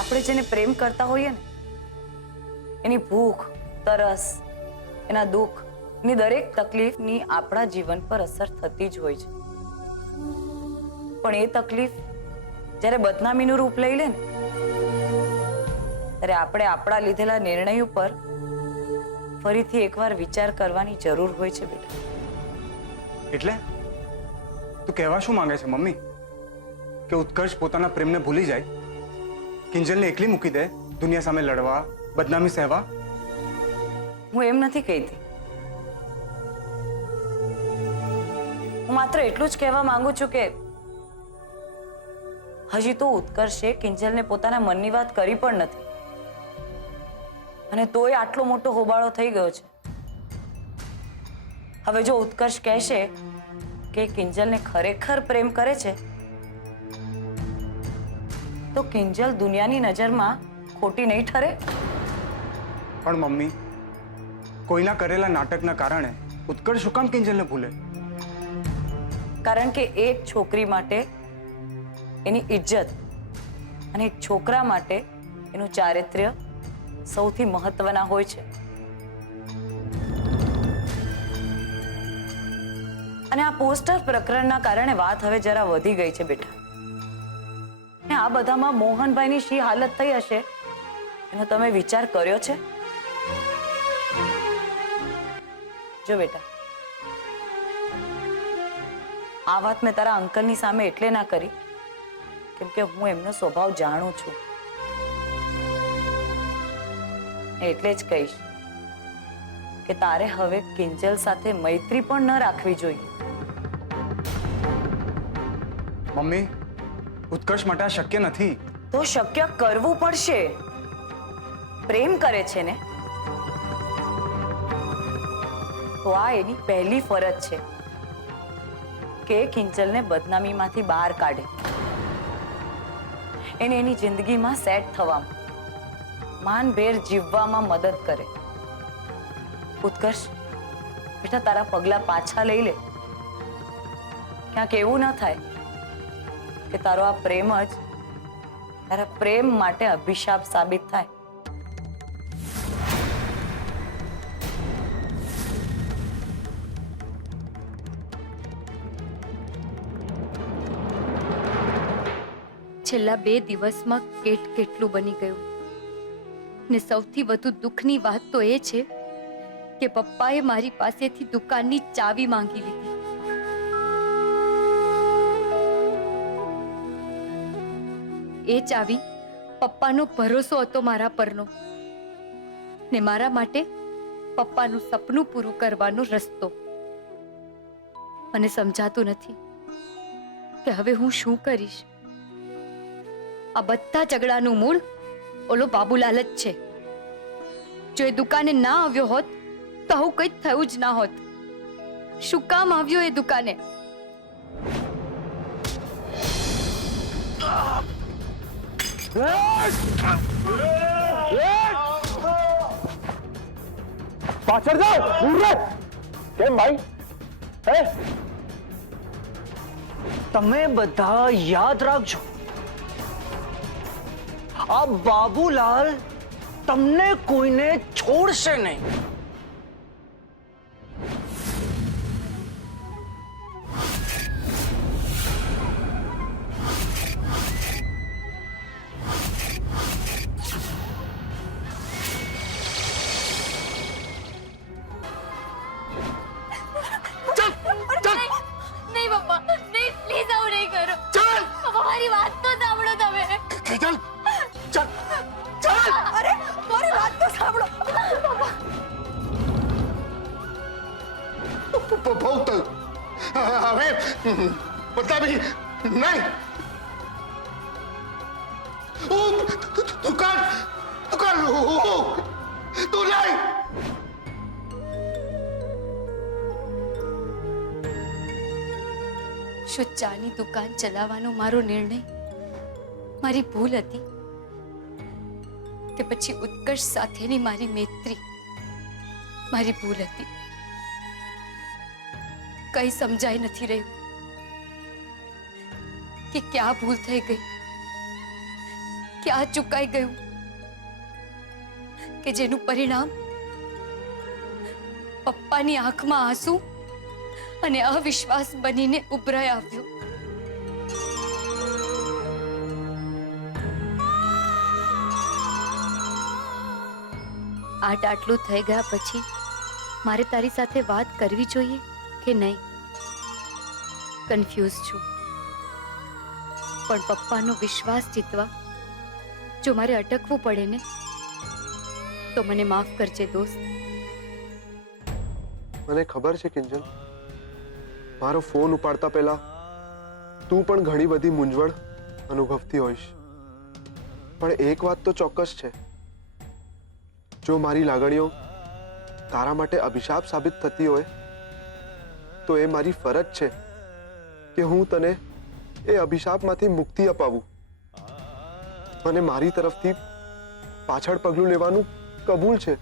આપણે જેને પ્રેમ કરતા હોઈએ ને, એની ભૂખ, તરસ, એના દુઃખ, એની દરેક તકલીફની આપણા જીવન પર અસર થતી જ હોય છે. પણ એ તકલીફ જ્યારે બદનામીનું રૂપ લઈ લે ને, ત્યારે આપણે આપણા લીધેલા નિર્ણય ઉપર ફરીથી એકવાર વિચાર કરવાની જરૂર હોય છે બેટા. એટલે તું કહેવા શું માંગે છે મમ્મી? કે ઉત્કર્ષ પોતાના પ્રેમને ભૂલી જાય, કિંજલને એકલી મૂકી દે, દુનિયા સામે લડવા, બદનામી સહેવા? હું એમ નથી કહેતી. હું માત્ર એટલું જ કહેવા માંગુ છું કે હજી તો ઉત્કર્ષે કિંજલને પોતાના મનની વાત કરી પણ નથી, અને તોય આટલો મોટો હોબાળો થઈ ગયો છે. હવે જો ઉત્કર્ષ કહેશે કે કિંજલને ખરેખર પ્રેમ કરે છે, તો કિંજલ દુનિયાની નજરમાં ખોટી નહીં ઠરે. પણ મમ્મી, કોઈના કરેલા નાટકના કારણે ઉત્કર્ષ શું કામ કિંજલને ભૂલે? કારણ કે એક છોકરી માટે એની ઇજ્જત અને એક છોકરા માટે એનું ચારિત્ર્ય સૌથી મહત્વના હોય છે. અને આ પોસ્ટર પ્રકરણના કારણે વાત હવે જરા વધી ગઈ છે બેટા. ને આ બધામાં મોહનભાઈની શી હાલત થઈ હશે એનો તમે વિચાર કર્યો છે? જો બેટા, આ વાત મેં તારા અંકલની સામે એટલે ના કરી કેમ કે હું એમનો સ્વભાવ જાણું છું. એટલે જ કહીશ કે તારે હવે કિંજલ સાથે મૈત્રી પણ ન રાખવી જોઈએ. મમ્મી, ઉત્કર્ષ માટે આ શક્ય નથી. તો શક્ય કરવું પડશે. પ્રેમ કરે છે ને, તો આ એની પહેલી ફરજ છે કે કિંજલને બદનામીમાંથી બહાર કાઢે, એને એની જિંદગીમાં સેટ થવામાં, માનભેર જીવવામાં મદદ કરે. ઉત્કર્ષ, બેટા તારા પગલા પાછા લઈ લે. ક્યાંક એવું ન થાય કે તારો આ પ્રેમ જ તારા પ્રેમ માટે અભિશાપ સાબિત થાય. છેલ્લા 2 દિવસમાં કેટલું બની ગયું ને સૌથી વધુ દુઃખની વાત તો એ છે કે પપ્પાએ મારી પાસેથી દુકાનની ચાવી માંગી લીધી. એ ચાવી પપ્પાનો ભરોસો હતો મારા પરનો, ને મારા માટે પપ્પાનું સપનું પૂરું કરવાનો રસ્તો. મને સમજાતું નથી કે હવે હું શું કરીશ. આ બધા ઝઘડાનું મૂળ ઓલો બાબુલાલ જ છે. જો એ દુકાને ના આવ્યો હોત તો આવું કંઈ થયું જ ના હોત. શું કામ આવ્યો એ દુકાને? પાછળ જાઓ, દૂર રહે. કેમ ભાઈ? હે? તમે બધા યાદ રાખજો, આ બાબુલાલ તમને કોઈને છોડશે નહીં. નહીં પપ્પા, નહીં, પ્લીઝ આવું નહીં કરો. પપ્પા મારી વાત તો સાંભળો તમે. કિંજલ, ચાલ ચાલ. અરે મારી વાત તો સાંભળો. બહુ થયું. હવે બતાવી નહીં. દુકાન દુકાન તું નહીં. શું ચાની દુકાન ચલાવવાનો મારો નિર્ણય મારી ભૂલ હતી કે પછી ઉત્કર્ષ સાથેની મારી મૈત્રી મારી ભૂલ હતી? કઈ સમજાઈ નથી રહ્યું કે ક્યાં ભૂલ થઈ ગઈ, ક્યાં ચૂકાઈ ગયું કે જેનું પરિણામ પપ્પાની આંખમાં આંસુ અને અવિશ્વાસ બનીને ઉભરાઈ આવ્યો. આટલું થઈ ગયા પછી મારે તારી સાથે વાત કરવી જોઈએ કે નહીં? કન્ફ્યુઝ છું. પણ પપ્પાનો વિશ્વાસ જીતવા જો મારે અટકવું પડે ને તો મને માફ કરજે દોસ્ત. મને ખબર છે કિંજલ, મારો ફોન ઉપાડતા પહેલા તું પણ ઘણી બધી મૂંઝવણ અનુભવતી હોઈશ. પણ એક વાત તો ચોક્કસ છે, જો મારી લાગણીઓ તારા માટે અભિશાપ સાબિત થતી હોય તો એ મારી ફરજ છે કે હું તને એ અભિશાપમાંથી મુક્તિ અપાવું. અને મારી તરફથી પાછળ પગલું લેવાનું કબૂલ છે,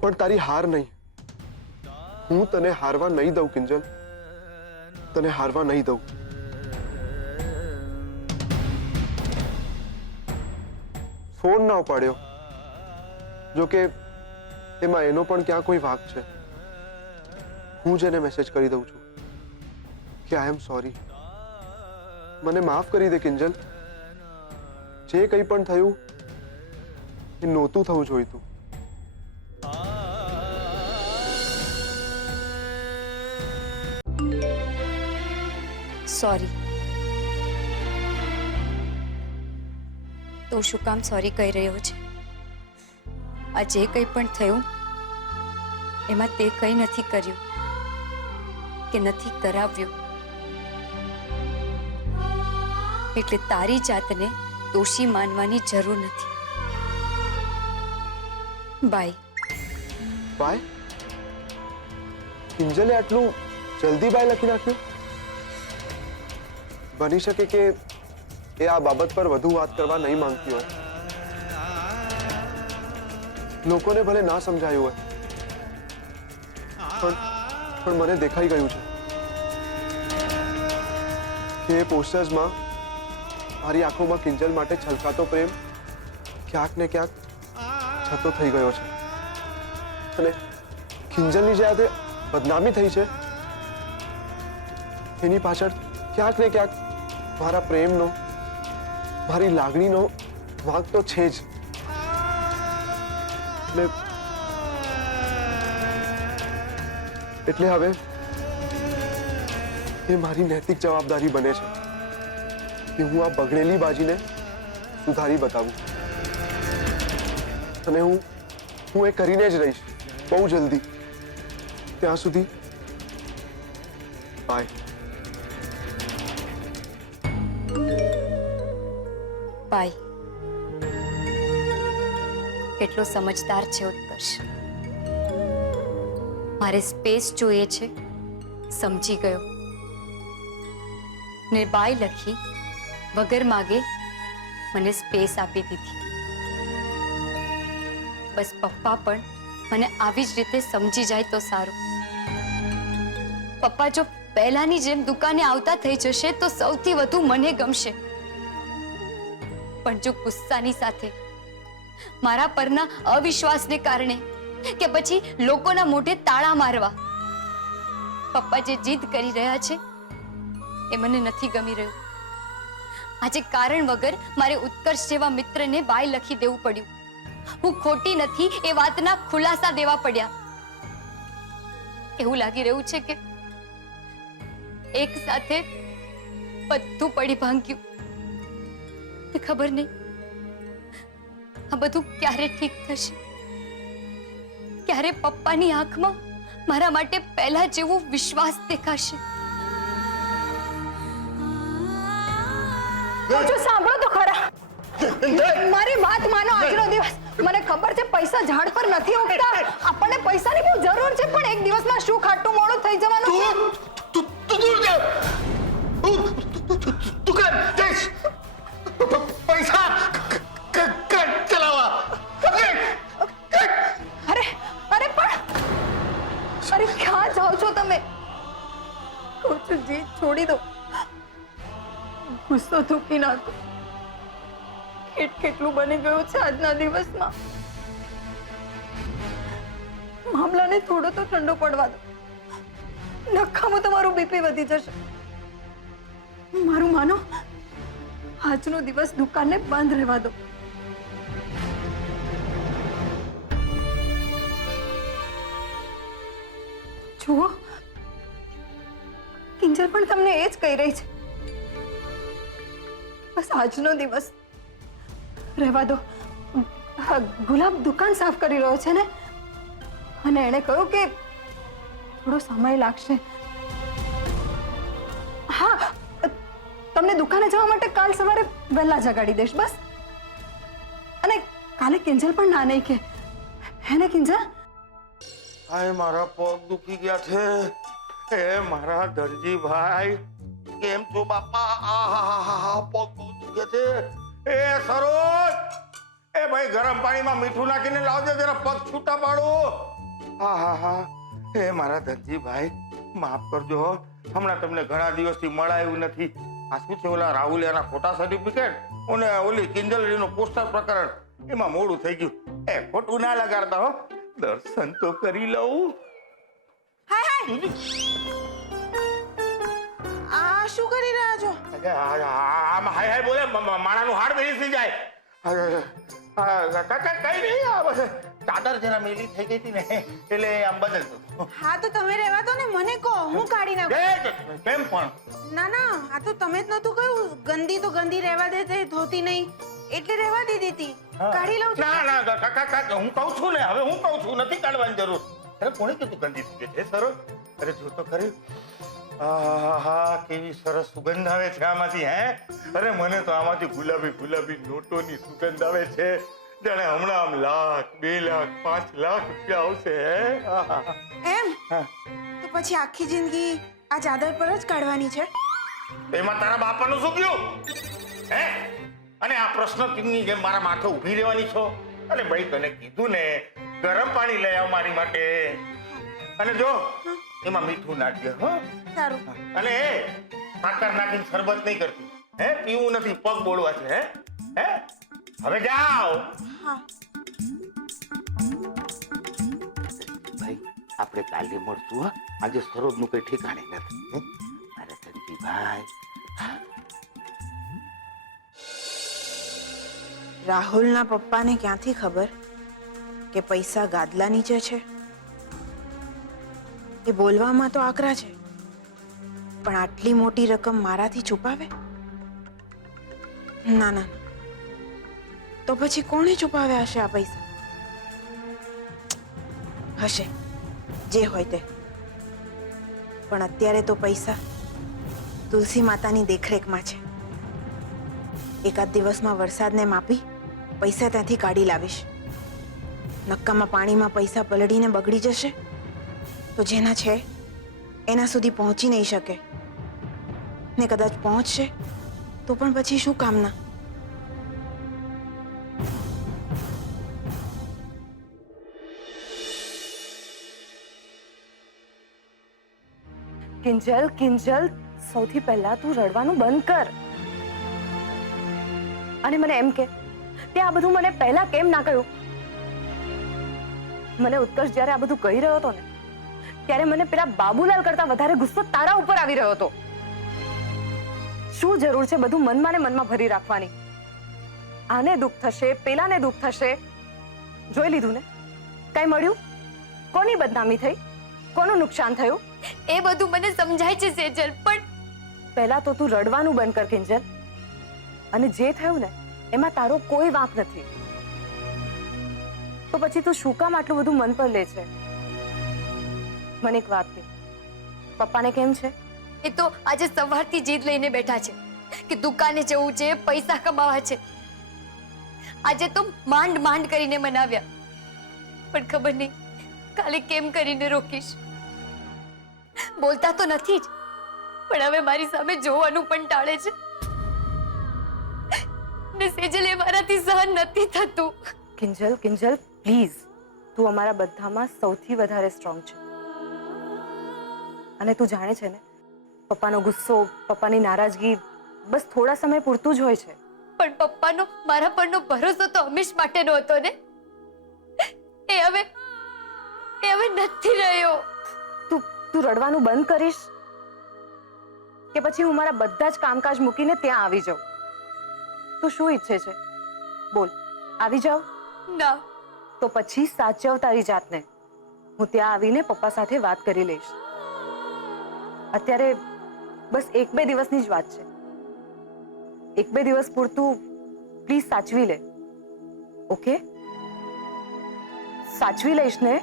પણ તારી હાર નહીં. હું તને હારવા નહીં દઉં કિંજલ, તને હારવા નહીં દઉં. ફોન ના ઉપાડ્યો, જો કે એમાં એનો પણ ક્યાં કોઈ વાંક છે. હું જ એને મેસેજ કરી દઉં છું કે આઈ એમ સોરી, મને માફ કરી દે કિંજલ. જે કંઈ પણ થયું એ નહોતું થવું જોઈતું. સોરી. તો શું કામ સોરી કહી રહ્યો છે? આ જે કંઈ પણ થયું એમાં તે કંઈ નથી કર્યું કે નથી કરાવ્યું, એટલે તારી જાતને દોષી માનવાની જરૂર નથી. બાય. બાય? કિંજલે આટલું જલ્દી બાય લખી નાખ્યું? બની શકે કે એ આ બાબત પર વધુ વાત કરવા નહીં માંગતી હોય. લોકોને ભલે ના સમજાયું હોય, પણ મને દેખાઈ ગયું છે કે એ પોસ્ટર્સમાં મારી આંખોમાં કિંજલ માટે છલકાતો પ્રેમ ક્યાંક ને ક્યાંક છતો થઈ ગયો છે. અને કિંજલની જે આજે બદનામી થઈ છે એની પાછળ ક્યાંક ને ક્યાંક મારા પ્રેમનો, મારી લાગણીનો વાંક તો છે જ. એટલે હવે એ મારી નૈતિક જવાબદારી બને છે કે હું આ બગડેલી બાજીને સુધારી બતાવું. અને હું એ કરીને જ રહીશ, બહુ જલ્દી. ત્યાં સુધી બાય. બાય. કેટલો સમજદાર છે ઉત્કર્ષ. મારે સ્પેસ જોઈએ છે, સમજી ગયો. ને બાય લખી વગર માગે મને સ્પેસ આપી દીધી. બસ પપ્પા પણ મને આવી જ રીતે સમજી જાય તો સારું. પપ્પા જો પહેલાની જેમ દુકાને આવતા થઈ જશે તો સૌથી વધુ મને ગમશે. પણ જો ગુસ્સાની સાથે, મારા પરના અવિશ્વાસને કારણે કે પછી લોકોના મોઢે તાળા મારવા પપ્પા જે જીદ કરી રહ્યા છે એ મને નથી ગમી રહ્યું. આજે કારણ વગર મારે ઉત્કર્ષ જેવા મિત્રને બાય લખી દેવું પડ્યું. હું ખોટી નથી એ વાતના ખુલાસા દેવા પડ્યા. એવું લાગી રહ્યું છે કે એક સાથે બધું પડી ભાંગ્યું. ખબર નહીં આ બધું ક્યારે ઠીક થશે, ક્યારે પપ્પાની આંખમાં મારા માટે પહેલા જેવો વિશ્વાસ દેખાશે. સાંભળો તો ખરા, મારી વાત માનો. આજનો દિવસ મને ખબર છે પૈસા ઝાડ પર નથી ઉગતા. આપણને પૈસાની બહુ જરૂર છે, પણ એક દિવસમાં શું ખાટું મોડું થઈ જવાનું છે. તું દૂર જા. તું કર જઈશ પૈસા ચલાવવા. અરે અરે પણ અરે ક્યાં જાઓ છો તમે? કહું છું જી છોડી દો, ગુસ્સો થૂકી નાખો. કેટલું બની ગયું છે આજના દિવસમાં. મામલાને થોડો તો ઠંડો પડવા દો. નખામાં તમારું બીપી વધી જશે. મારું માનો, આજનો દિવસ દુકાનને બંધ રહેવા દો. જુઓ, કિંજલ પણ તમને એ જ કહી રહી છે. બસ આજનો દિવસ રહેવા દો. ગુલાબ દુકાન સાફ કરી રહ્યો છે ને, અને એણે કહ્યું કે થોડો સમય લાગશે. હા, તમને દુકાને જવા માટે કાલ સવારે વહેલા જગાડી દઈશ બસ. અને કાલે કિંજલ પણ ના નહીં કે, હે ને કિંજલ? આય મારા પગ દુખી ગયા છે. એ મારા ધનજીભાઈ, કેમ છો બાપા? આહાહા, પગ બહુ દુખે છે. એ સરોજ, એ ભાઈ ગરમ પાણીમાં મીઠું નાખીને લાવજો, જરા પગ છૂટા પાડો. આહાહા, એ મારા ધનજીભાઈ, માફ કરજો. હમણાં તમને ઘણા દિવસથી મળાયું નથી. આ શું છે, ઓલા રાહુલિયાના ખોટા સર્ટિફિકેટ અને ઓલી કિંજલડીનું પોસ્ટર પ્રકરણ, એમાં મોડું થઈ ગયું. એ ખોટું ના લગાડતા હો, દર્શન તો કરી લઉં. આ શું કરી રહ્યા છો? આમાં હાય હાય બોલે માણાનું હાડ બેસી જાય. કઈ નહીં, ચાદર જરા મેલી થઈ ગઈ હતી ને એટલે આમ બદલતો. હા તો તમે રહેવા દો ને, મને કહો, હું કાઢી નાખું. કેમ પણ? ના ના, આ તો તમે જ નતું કહ્યું ગંદી તો ગંદી રહેવા દે, ધોતી નહીં એટલે રહેવા દીધી હતી. કાઢી લઉં છું. ના ના કાકા, હું કહું છું ને, હવે હું કહું છું, નથી કાઢવાની જરૂર. અરે કોણે કીધું ગંદી થઈ છે સરો? અરે જો તો ખરી, આહાહા, કેવી સરસ સુગંધ આવે છે આમાંથી. હે, અરે મને તો આમાંથી ગુલાબી ગુલાબી નોટોની સુગંધ આવે છે. જાણે હમણાં આમ લાખ, 2 લાખ, 5 લાખ રૂપિયા આવશે. હે, આહા. એમ તો પછી આખી જિંદગી આ ચાદર પર જ કાઢવાની છે? એમાં તારા બાપાનું શું ગયું? હે, અને આ પ્રશ્ન ચિહ્નની જેમ મારા માથે ઊભી રહેવાની છો? અરે ભાઈ, તને કીધું ને ગરમ પાણી લઈ આવ મારી માટે. અને જો એમાં મીઠું નાખજે. હો, સારું. અને સાકર નાખીને શરબત નહીં કરતી. હે, પીવું નથી, પગ બોળવા છે. હે, હે, હવે જાઓ. ભાઈ, આપણે કાલે મળશું. હા, આજે સરોજનું કઈ ઠેકાણે નથી. હે? અરે ધનજીભાઈ, રાહુલના પપ્પાને ક્યાંથી ખબર કે પૈસા ગાદલા નીચે છે? એ બોલવામાં તો આકરા છે, પણ આટલી મોટી રકમ મારાથી છુપાવે? ના ના, તો પછી કોણે છુપાવ્યા હશે આ પૈસા? હશે, જે હોય તે. પણ અત્યારે તો પૈસા તુલસી માતાની દેખરેખમાં છે. એકાદ દિવસમાં વરસાદને માપી પૈસા ત્યાંથી કાઢી લાવીશ. નક્કામાં પાણીમાં પૈસા પલળીને બગડી જશે તો જેના છે એના સુધી પહોંચી નહીં શકે. ને કદાચ પહોંચશે તો પણ પછી શું કામના? કિંજલ, કિંજલ, સૌથી પહેલા તું રડવાનું બંધ કર. અને મને એમ કે તે આ બધું મને પહેલા કેમ ના કહ્યું? મને ઉત્કર્ષ જ્યારે આ બધું કહી રહ્યો હતો ને, ત્યારે મને પેલા બાબુલાલ કરતા વધારે ગુસ્સો તારા ઉપર આવી રહ્યો હતો. શું જરૂર છે બધું મનમાં ને મનમાં ભરી રાખવાની? આને દુઃખ થશે, પેલાને દુઃખ થશે. જોઈ લીધું ને, કઈ મળ્યું? કોની બદનામી થઈ? કોનું નુકસાન થયું? એ બધું મને સમજાય છે સેજલ, પણ પહેલા તો તું રડવાનું બંધ કર કિંજલ. અને જે થયું ને એમાં તારો કોઈ વાંક નથી. તો પછી તું શું કામ આટલું બધું મન પર લે છે? મને એક વાત કહે, પપ્પાને કેમ છે? એ તો આજે સવારથી જીદ લઈને બેઠા છે કે દુકાને જવું છે, પૈસા કમાવા છે. આજે તો માંડ માંડ કરીને મનાવ્યા, પણ ખબર નહીં કાલે કેમ કરીને રોકીશ. બોલતા તો નથી જ, પણ હવે મારી સામે જોવાનું પણ ટાળે છે. ને સેજલ, એ મારાથી સહન નથી થતું. કિંજલ, કિંજલ, પ્લીઝ, તું અમારા બધામાં સૌથી વધારે સ્ટ્રોંગ છે. અને તું જાણે છે ને, પપ્પાનો ગુસ્સો, પપ્પાની નારાજગી બસ થોડા સમય પૂરતું જ હોય છે. પણ પપ્પાનો મારા પરનો ભરોસો તો હંમેશ માટેનો હતો ને. એ હવે નથી રહ્યો. તું રડવાનું બંધ કરીશ કે પછી હું મારા બધા જ કામકાજ મૂકીને ત્યાં આવી જાઉં? તું શું ઈચ્છે છે? બોલ, આવી જાઉં? ના. તો પછી સાચવ તારી જાતને. હું ત્યાં આવીને પપ્પા સાથે વાત કરી લઈશ. અત્યારે બસ 1-2 દિવસની જ વાત છે. 1-2 દિવસ પૂરતું પ્લીઝ સાચવી લે. ઓકે? સાચવી લઈશ ને?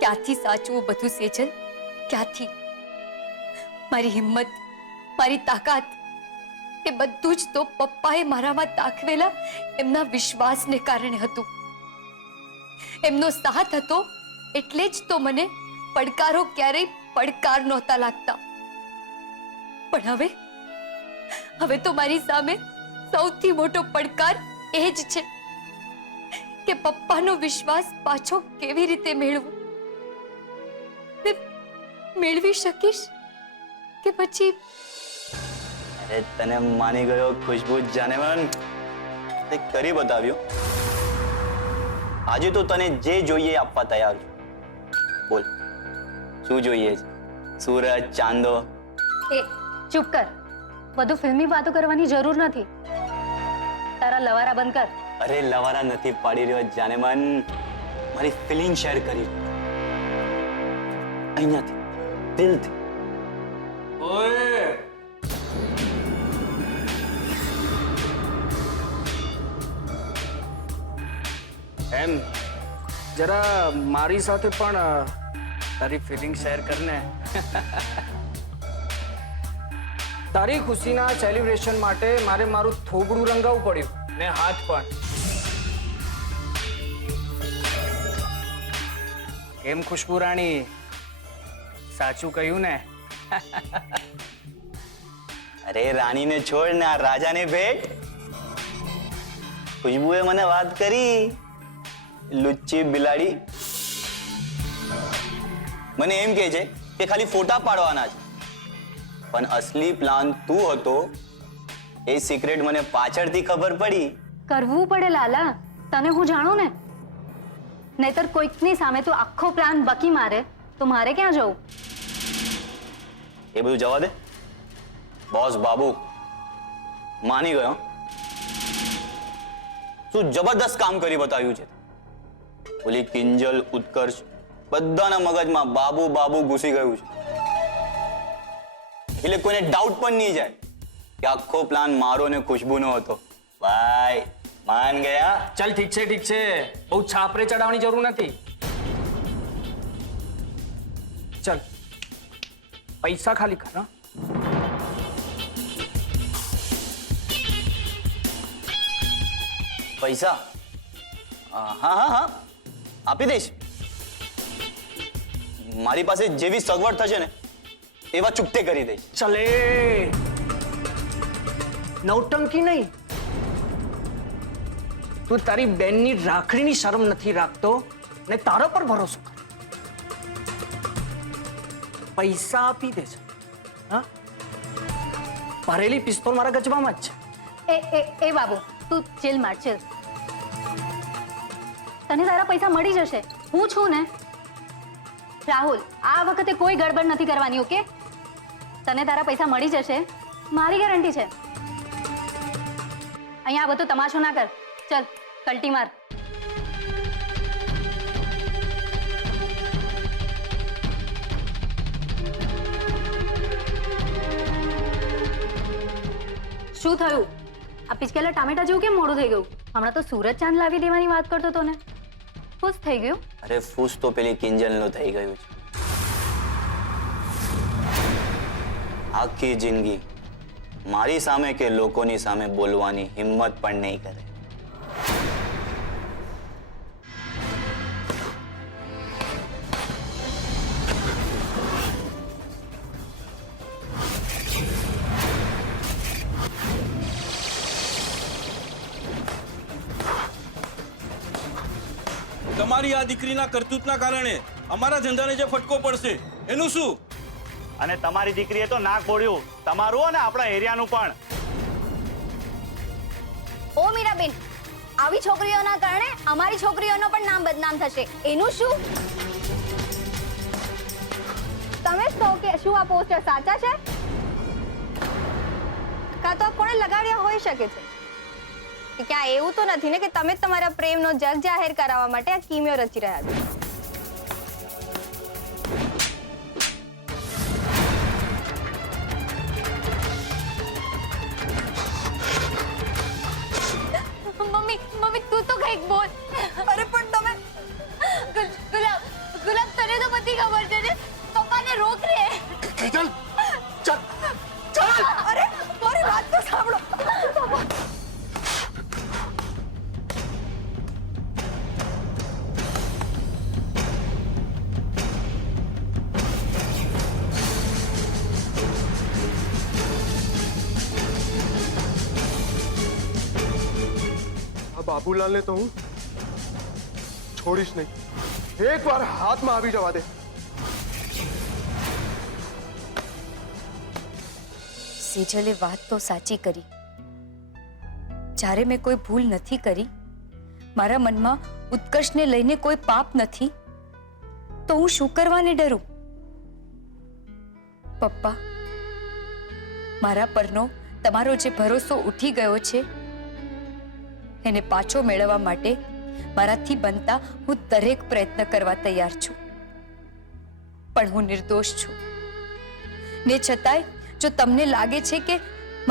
ક્યાંથી સાચવું બધું સેજલ? ક્યાંથી? મારી હિંમત, મારી તાકાત, એ બધું જ તો પપ્પાએ મારામાં દાખવેલા એમના વિશ્વાસને કારણે હતું. એમનો સાથ હતો એટલે જ તો મને પડકારો ક્યારેય પડકાર નહોતા લાગતા. પણ હવે તો મારી સામે સૌથી મોટો પડકાર એ જ છે કે પપ્પાનો વિશ્વાસ પાછો કેવી રીતે મેળવવો. મેળવી શકીશ કે પછી? અરે તને માની ગયો ખુશ્બુ જાનેમન, તે કરી બતાવ્યું. આજે તો તને જે જોઈએ આપવા તૈયાર છું. બોલ, શું જોઈએ છે? સૂરજ, ચાંદો? એ ચૂપ કર. બધું ફિલ્મી વાતો કરવાની જરૂર નથી. તારા લવારા બંધ કર. અરે લવારા નથી પાડી રહ્યો જાનેમન, મારી ફિલિંગ શેર કરી અહીંયાથી, દિલથી. ઓય એમ જરા મારી સાથે પણ તારી ફિલિંગ શેર કરને. તારી ખુશીના સેલિબ્રેશન માટે મારે મારું થોબડું રંગાવવું પડ્યું ને હાથ પણ. કેમ ખુશ્બુ રાણી, સાચું કહ્યું ને? અરે રાણીને છોડ ને આ રાજાને ભેટ. ખુશ્બુએ મને વાત કરી, લુચ્ચી બિલાડી. મને એમ કહે છે કે ખાલી ફોટા પાડવાના છે, પણ અસલી પ્લાન તું હતો એ સિક્રેટ મને પાછળથી ખબર પડી. કરવું પડે લાલા, તને હું જાણું ને. નહીતર કોઈકની સામે તું આખો પ્લાન બકી મારે તો મારે ક્યાં જવું? એ બધું જવા દે. બોસ બાબુ માની ગયો. શું જબરદસ્ત કામ કરી બતાવ્યું છે. ઓલી કિંજલ, ઉત્કર્ષ બધાના મગજમાં બાબુ બાબુ ઘૂસી ગયું છે. એટલે કોઈને ડાઉટ પણ નહીં જાય કે આખો પ્લાન મારો ને ખુશ્બુનો હતો. ભાઈ માન ગયા. ચાલ ઠીક છે, ઠીક છે, બહુ છાપરે ચડાવવાની જરૂર નથી. ચાલ પૈસા ખાલી કર. હા? પૈસા? હા હા હા આપી દઈશ. મારી પાસે જેવી સગવડ થશે ને એવા ચૂકતે કરી દઈશ. ચલે, નૌટંકી નહીં. તું તારી બેનની રાખડીની શરમ નથી રાખતો ને તારા પર ભરોસો કર. પૈસા આપી દે છે. હા, ભરેલી પિસ્તોલ મારા ગજવામાં જ છે. એ બાબુ તું ચિલ માર, ચિલ. તને તારા પૈસા મળી જશે. હું છું ને. રાહુલ, આ વખતે કોઈ ગડબડ નથી કરવાની, ઓકે? તને તારા પૈસા મળી જશે, મારી ગેરંટી છે. અહીંયા બધું તમાશો ના કર. ચલ કલ્ટી માર. શું થયું? આ પિચકેલા ટામેટા જેવું કેમ મોડું થઈ ગયું? હમણાં તો સૂરજ ચાંદ લાવી દેવાની વાત કરતો હતો ને. ખુશ થઈ ગયું? અરે ફૂસ તો પેલી કિંજલનું થઈ ગયું છે. આખી જિંદગી મારી સામે કે લોકોની સામે બોલવાની હિંમત પણ નહીં કરે. તમારી આ દીકરીના કરતૂતના કારણે અમારા ધંધાને જે ફટકો પડશે એનું શું? અને તમારી દીકરીએ તો નાક બોળ્યું તમારું અને આપણા એરિયાનું પણ. ઓ મીરાબેન, આવી છોકરીઓના કારણે અમારી છોકરીઓનો પણ નામ બદનામ થશે. એનું શું? તમે જ કહો કે શું આ પોસ્ટર સાચા છે? કાં તો કોણે લગાડ્યા હોઈ શકે છે. કે ક્યાં એવું તો નથી ને કે તમે જ તમારા પ્રેમનો જગ જાહેર કરાવવા માટે આ કિમિયો રચી રહ્યા છો? મમ્મી, મમ્મી તું તો કંઈક બોલ. અરે પણ તમે ગુલાબ, ગુલાબ તને તો બધી ખબર છે ને. પપ્પાને રોક રે. કિંજલ, ચાલ ચાલ. અરે મારી વાત તો સાંભળો. બાબુલાલને તો હું છોડીશ નહીં. એકવાર હાથમાં આવી જવા દે. સેજલે વાત તો સાચી કરી. જ્યારે મેં કોઈ ભૂલ નથી કરી, મારા મનમાં ઉત્કર્ષને લઈને કોઈ પાપ નથી, તો હું શું કરવાને ડરું? પપ્પા, મારા પરનો તમારો જે ભરોસો ઉઠી ગયો છે એને પાછો મેળવવા માટે મારાથી બનતા હું દરેક પ્રયત્ન કરવા તૈયાર છું. પણ હું નિર્દોષ છું ને છતાંય જો તમને લાગે છે કે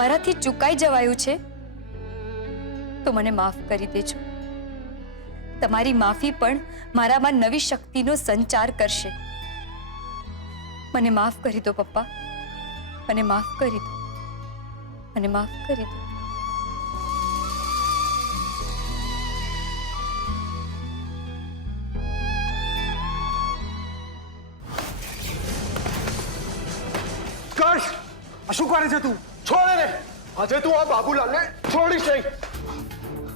મારાથી ચૂકાઈ જવાયું છે તો મને માફ કરી દેજો. તમારી માફી પણ મારામાં નવી શક્તિનો સંચાર કરશે. મને માફ કરી દો પપ્પા, મને માફ કરી દો, મને માફ કરી દો. કર્ષ, આ શું કરે છે તું? છોડ ને. આજે તું આ બાબુલાલને છોડીશ નહીં.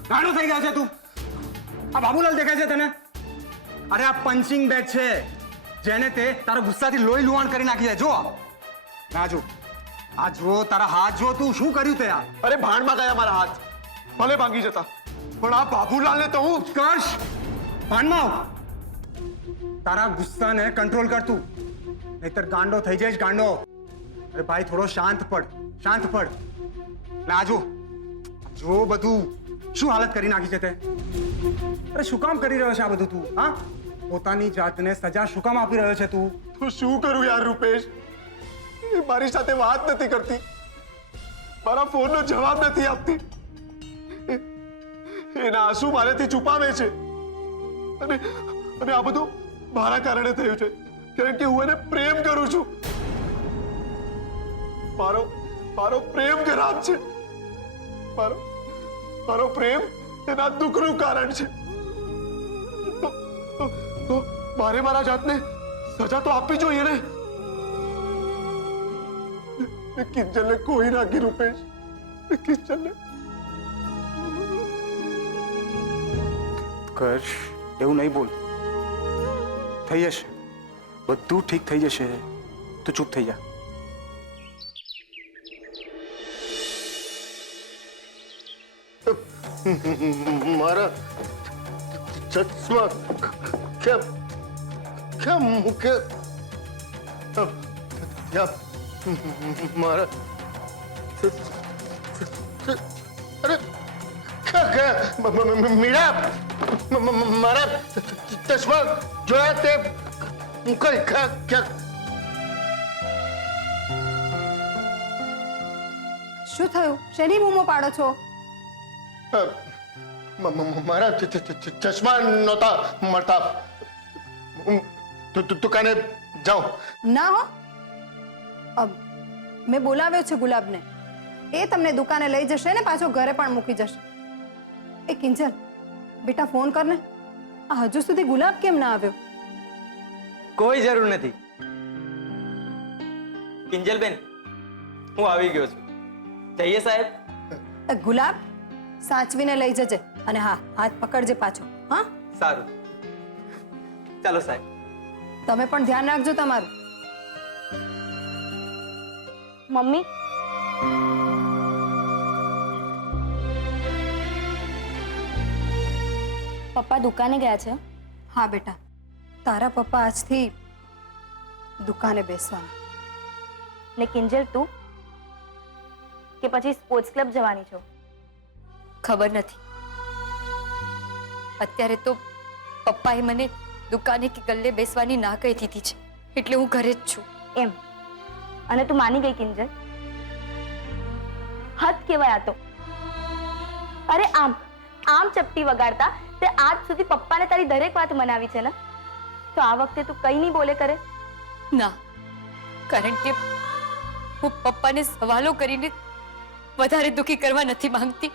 ગાંડો થઈ ગયા છે તું. આ બાબુલાલ દેખાય છે તને? અરે આ પંચિંગ બેગ છે, જેને તે તારા ગુસ્સાથી લોહી લુહાણ કરી નાખી છે. જો ના જો, આ જો તારા હાથ જો, તું શું કર્યું તે? અરે ભાણમાં ગયા મારા હાથ, ભલે ભાંગી જતા, પણ આ બાબુલાલને તો હું. કર્ષ, ભાનમાં આવ. તારા ગુસ્સાને કંટ્રોલ કર તું, નહીતર ગાંડો થઈ જઈશ, ગાંડો. અરે ભાઈ થોડો શાંત પડ, શાંત પડ. ના જો, જો બધું શું હાલત કરી નાખી છે તે. અરે શું કામ કરી રહ્યો છે આ બધું તું? હા, પોતાની જાતને સજા શું કામ આપી રહ્યો છે તું? તો શું કરું યાર રૂપેશ, એ મારી સાથે વાત નથી કરતી, મારા ફોનનો જવાબ નથી આપતી, એના આંસુ મારેથી છુપાવે છે, અને આ બધું મારા કારણે થયું છે, કારણ કે હું એને પ્રેમ કરું છું. મારો પ્રેમ ખરાબ છે, મારો પ્રેમ એના દુઃખનું કારણ છે. તો મારે મારા જાતને સજા તો આપવી જોઈએ ને. કિંજલને કોઈ નાખી રૂપેશ, કિંજલને. કર્ષ, એવું નહીં બોલ. થઈ જશે, બધું ઠીક થઈ જશે. તું ચૂપ થઈ જા. મારા ચશ્મા કેમ મૂકે? મારા અરે મીરા, મારા ચશ્મા જોયા તે મૂકાઈ ક્યાં? શું થયું? શેની બૂમો પાડો છો? મારા ચશ્મા નહોતા મળતા, દુકાને જાઉં. ના હો, મેં બોલાવ્યો છે ગુલાબને, એ તમને દુકાને લઈ જશે ને પાછો ઘરે પણ મૂકી જશે. એ કિંજલ બેટા ફોન કર ને, આ હજુ સુધી ગુલાબ કેમ ના આવ્યો? કોઈ જરૂર નથી કિંજલબેન, હું આવી ગયો છું. જઈએ સાહેબ? ગુલાબ સાચવીને લઈ જજે, અને હા, હાથ પકડજે પાછો. હા સારું, ચાલો સાહેબ. તમે પણ ધ્યાન રાખજો તમારું. મમ્મી, પપ્પા દુકાને ગયા છે? હા બેટા, તારા પપ્પા આજથી દુકાને બેસવાના. ને કિંજલ તું કે પછી સ્પોર્ટ્સ ક્લબ જવાની છો? ખબર નથી. અત્યારે તો પપ્પાએ મને દુકાને કે ગલ્લે બેસવાની ના કહી દીધી છે, એટલે હું ઘરે જ છું. એમ? અને તું માની ગઈ કિંજલ? હદ કેવાય આ તો. અરે આમ ચપટી વગાડતા તે આજ સુધી પપ્પાને તારી દરેક વાત મનાવી છે ને, તો આ વખતે તું કઈ નહીં બોલે કરે? ના, કારણ કે હું પપ્પાને સવાલો કરીને વધારે દુખી કરવા નથી માંગતી.